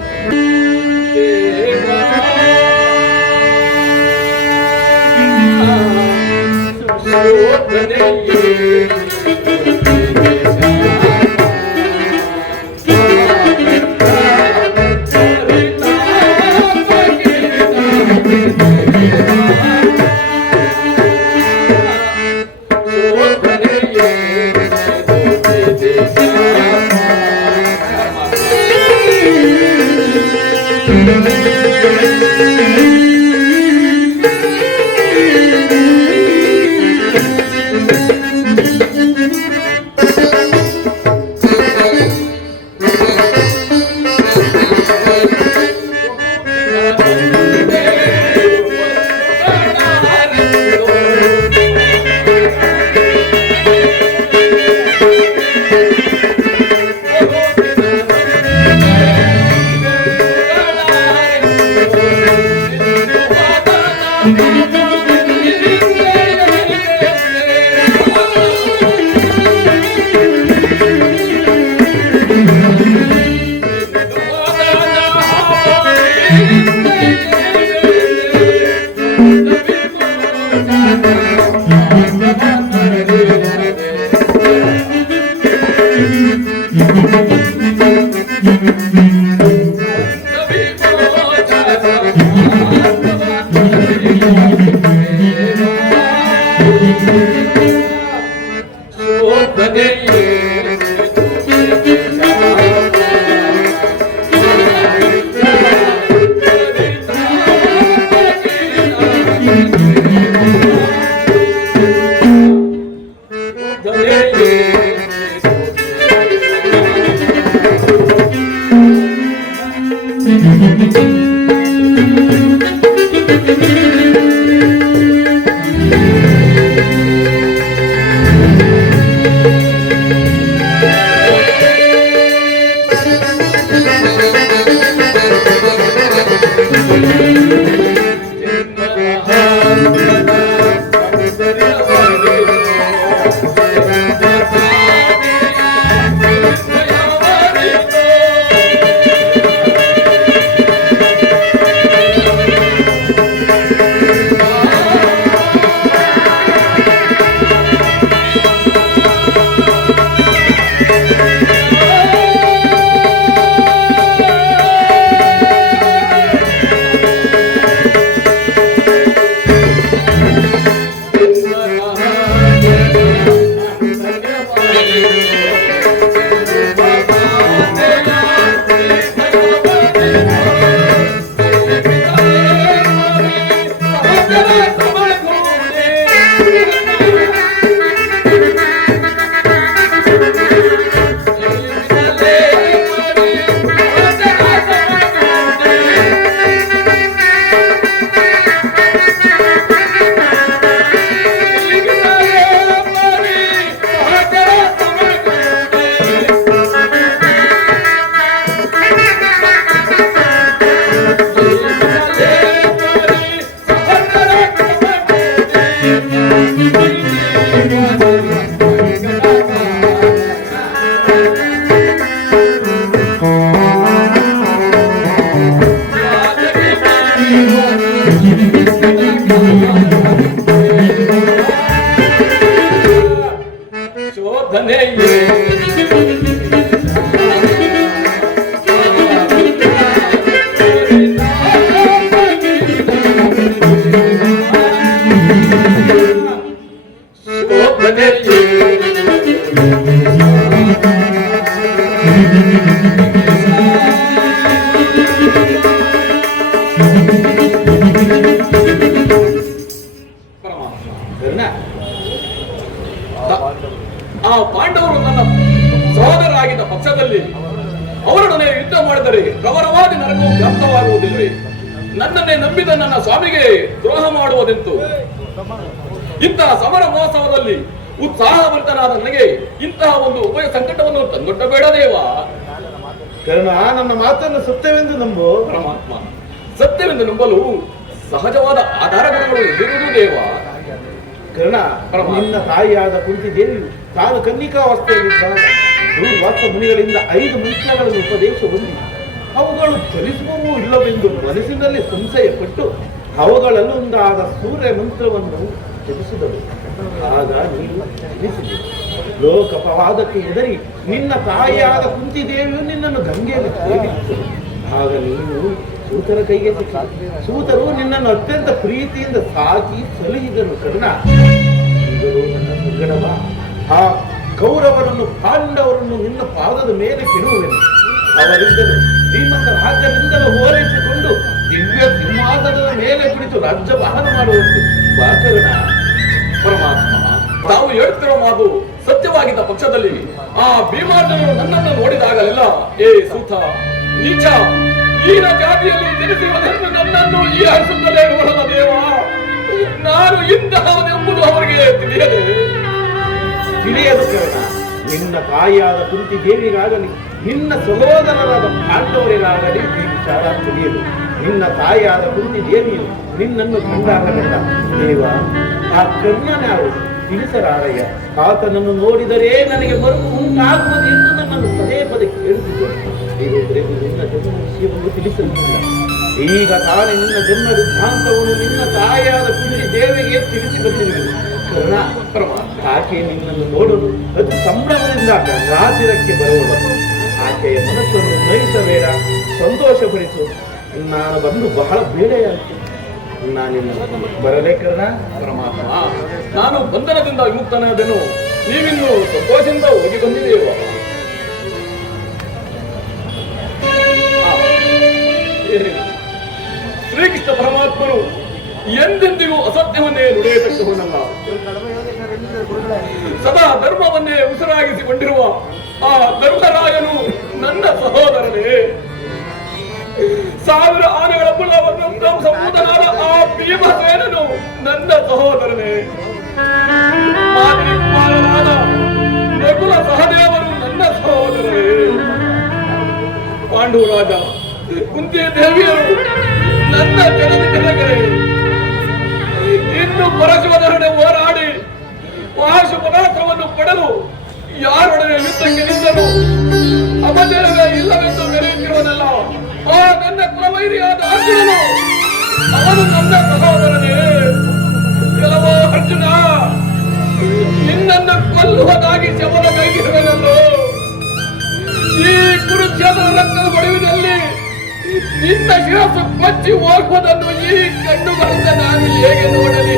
ಕರ್ಣ, ಆ ಪಾಂಡವರು ನನ್ನ ಸಹೋದರರಾಗಿದ್ದ ಪಕ್ಷದಲ್ಲಿ ಅವರೊಡನೆ ಯುದ್ಧ ಮಾಡಿದರೆ ಪ್ರವರವಾದಿ ನರಕವು ವ್ಯಾಪ್ತವಾಗುವುದಿಲ್ಲವೇ? ನನ್ನನ್ನೇ ನಂಬಿದ ನನ್ನ ಸ್ವಾಮಿಗೆ ದ್ರೋಹ ಮಾಡುವುದೆಂತು? ಇಂತಹ ಸಮರ ಮಹೋತ್ಸವದಲ್ಲಿ ಉತ್ಸಾಹಭರಿತನಾದ ನನಗೆ ಇಂತಹ ಒಂದು ಉಭಯ ಸಂಕಟವನ್ನು ತಂದೊಡ್ಡಬೇಡ ದೇವ. ಕರ್ಣ, ನನ್ನ ಮಾತನ್ನು ಸತ್ಯವೆಂದು ನಂಬು. ಪರಮಾತ್ಮ, ಸತ್ಯವೆಂದು ನಂಬಲು ಸಹಜವಾದ ಆಧಾರಗಳು ಎಲ್ಲಿರುವುದು ದೇವ? ಕರ್ಣ, ನಿನ್ನ ತಾಯಿಯಾದ ಕುಂತಿದೇವಿಯು ತಾನು ಕನ್ನಿಕಾವಸ್ಥೆಯಲ್ಲಿದ್ದಾಗ ದೂರ್ವಾಸ ಮುನಿಗಳಿಂದ 5 ಮಂತ್ರಗಳನ್ನು ಉಪದೇಶ ಹೊಂದಿ ಅವುಗಳು ಚಲಿಸುವವೂ ಇಲ್ಲವೆಂದು ಮನಸ್ಸಿನಲ್ಲಿ ಸಂಶಯಪಟ್ಟು ಅವುಗಳಲ್ಲೊಂದಾದ ಸೂರ್ಯ ಮಂತ್ರವನ್ನು ಜಪಿಸಿದಳು. ಆಗ ನೀನು ತಿಳಿಸಿದೆ. ಲೋಕಪವಾದಕ್ಕೆ ಹೆದರಿ ನಿನ್ನ ತಾಯಿಯಾದ ಕುಂತಿದೇವಿಯು ನಿನ್ನನ್ನು ಗಂಗೆಯಲ್ಲಿ ತೇಲಿತ್ತು. ಆಗ ನೀನು ಸೂತರ ಕೈಗೆ ಸಿಕ್ಕ. ಸೂತರು ನಿನ್ನನ್ನು ಅತ್ಯಂತ ಪ್ರೀತಿಯಿಂದ ಸಾಕಿ ಸಲಹಿದನು. ಕರ್ಣ, ಈಗಲೂ ನನ್ನ ಸಂಗಡವ ಆ ಕೌರವರನ್ನು ಪಾಂಡವರನ್ನು ನಿನ್ನ ಪಾದದ ಮೇಲೆ ಕೆಡುವೆನು. ಅವರಿಂದಲೂ ಶ್ರೀಮಂತ ರಾಜ್ಯದಿಂದಲೂ ಹೋಲಿಸಿಕೊಂಡು ದಿವ್ಯ ಸಿಂಹಾಸನದ ಮೇಲೆ ಕುಳಿತು ರಾಜ್ಯ ವಾಹನ ಮಾಡುವಂತೆ ಬಾ ಕರ್ಣ. ಪರಮಾತ್ಮ, ತಾವು ಹೇಳುತ್ತಿರುವ ಮಾತು ಸತ್ಯವಾಗಿದ್ದ ಪಕ್ಷದಲ್ಲಿ ಆ ಭೀಮಾರ್ಜುನರು ನನ್ನನ್ನು ನೋಡಿದಾಗಲೆಲ್ಲ, ಏ ಸೂತ ನೀಚ, ಈನ ಜಾತಿಯಲ್ಲಿ ಜನಿಸಿರುವುದೆಂದು ನನ್ನನ್ನು ಈ ಹರಿಸುತ್ತಲೇ ಇರುವಲ್ಲ ದೇವ. ನಾನು ಇಂತಹವನೆಂಬುದು ಅವರಿಗೆ ತಿಳಿಯದೆ. ತಿಳಿಯದು ಕರ್ಣ. ನಿನ್ನ ತಾಯಿಯಾದ ಕುಂತಿ ದೇವಿಗಾಗಲಿ ನಿನ್ನ ಸಹೋದರರಾದ ಪಾಂಡವರಿಗಾಗಲಿ ಈ ವಿಚಾರ ತಿಳಿಯದು. ನಿನ್ನ ತಾಯಿಯಾದ ಕುಂತಿ ದೇವಿಯು ನಿನ್ನನ್ನು ಕಂಡಾಗಲಿಲ್ಲ ದೇವ. ಆ ಕರ್ಣನಾರು ತಿಳಿಸರಾರಯ್ಯ. ಆತನನ್ನು ನೋಡಿದರೆ ನನಗೆ ಮರುಕು ಉಂಟಾಗುವುದು ಎಂದು ನನ್ನನ್ನು ಪದೇ ಪದೇ ಕೇಳುತ್ತಿದ್ದರು. ನೀವೊಬ್ಬರಿಗೂ ನಿನ್ನ ಜನ್ಮ ವಿಷಯವನ್ನು ತಿಳಿಸಲಿಲ್ಲ. ಈಗ ತಾನೇ ನಿನ್ನ ಜನ್ಮ ವೃತ್ತಾಂತವನ್ನು ನಿನ್ನ ತಾಯಿಯಾದ ಕುಂತಿ ದೇವಿಗೆ ತಿಳಿಸಿ ಬಂದಿರುವುದು. ಕರ್ಣ, ಆಕೆ ನಿನ್ನನ್ನು ನೋಡಲು ಅತಿ ಸಂಭ್ರಮದಿಂದ ರಾಜ್ಯಕ್ಕೆ ಬರುವುದು. ಆಕೆಯ ಮನಸ್ಸನ್ನು ನಯಿಸಬೇಡ, ಸಂತೋಷಪಡಿಸು. ನಾನು ಬಂದು ಬಹಳ ಬೇಳೆಯಾಯಿತು. ನಾನಿನ್ನು ಬರಲೇ ಕರ್ಣ. ಪರಮಾತ್ಮ, ನಾನು ಬಂಧನದಿಂದ ವಿಮುಕ್ತನಾದೆನು. ನೀವಿನ್ನು ಸಂತೋಷದಿಂದ ಹೋಗಿ ಬಂದಿದೆಯೋ? ಶ್ರೀಕೃಷ್ಣ ಪರಮಾತ್ಮನು ಎಂದೆಂದಿಗೂ ಅಸತ್ಯವನ್ನೇ ನುಡಿಯತಕ್ಕವನಲ್ಲ. ಸದಾ ಧರ್ಮವನ್ನೇ ಉಸಿರಾಗಿಸಿಕೊಂಡಿರುವ ಆ ಧರ್ಮರಾಯನು ನನ್ನ ಸಹೋದರನೇ. 1000 ಆನೆಗಳ ಬಲವನ್ನು ಸಂಬೂತನಾದ ಆ ಭೀಮಸೇನನು ನನ್ನ ಸಹೋದರನೇ. ಮಾತೃಪಾಲನಾದ ನಕುಲ ಸಹದೇವರು ನನ್ನ ಸಹೋದರನೇ. ಪಾಂಡುರಾಜ ಕುಂತಿ ದೇವಿಯರು ನನ್ನ ಜನನಿ ಜನಗರೇ. ಇನ್ನು ಪರಶುವನೊಡನೆ ಹೋರಾಡಿ ಪಾಶು ಪದಾರ್ಥವನ್ನು ಪಡೆದು ಯಾರೊಡನೆ ಯುದ್ಧಕ್ಕೆ ನಿಂತನು ಅಪಜಯವೇ ಇಲ್ಲವೆಂದು ಮೆರೆಯುತ್ತಿರುವನಲ್ಲ ಆ ನನ್ನ ಕುಲವೈರಿಯಾದ ಅರ್ಜುನನು. ಅವನು ನನ್ನ ಸಹೋದರನೇ. ಕೆಲವೋ ಅರ್ಜುನ, ನಿನ್ನನ್ನು ಕೊಲ್ಲುವುದಾಗಿ ಶವದ ಕೈಗಿರುವನಲ್ಲೋ. ಈ ಕುರುಕ್ಷೇತ್ರ ರಕ್ತದ ಬಡಿವಿನಲ್ಲಿ ನಿನ್ನ ಶಿರಸ್ಸು ಕೊಚ್ಚಿ ಹೋಗುವುದನ್ನು ಈ ಕಣ್ಣುಗಳಿಂದ ನಾನು ಹೇಗೆ ನೋಡಲಿ?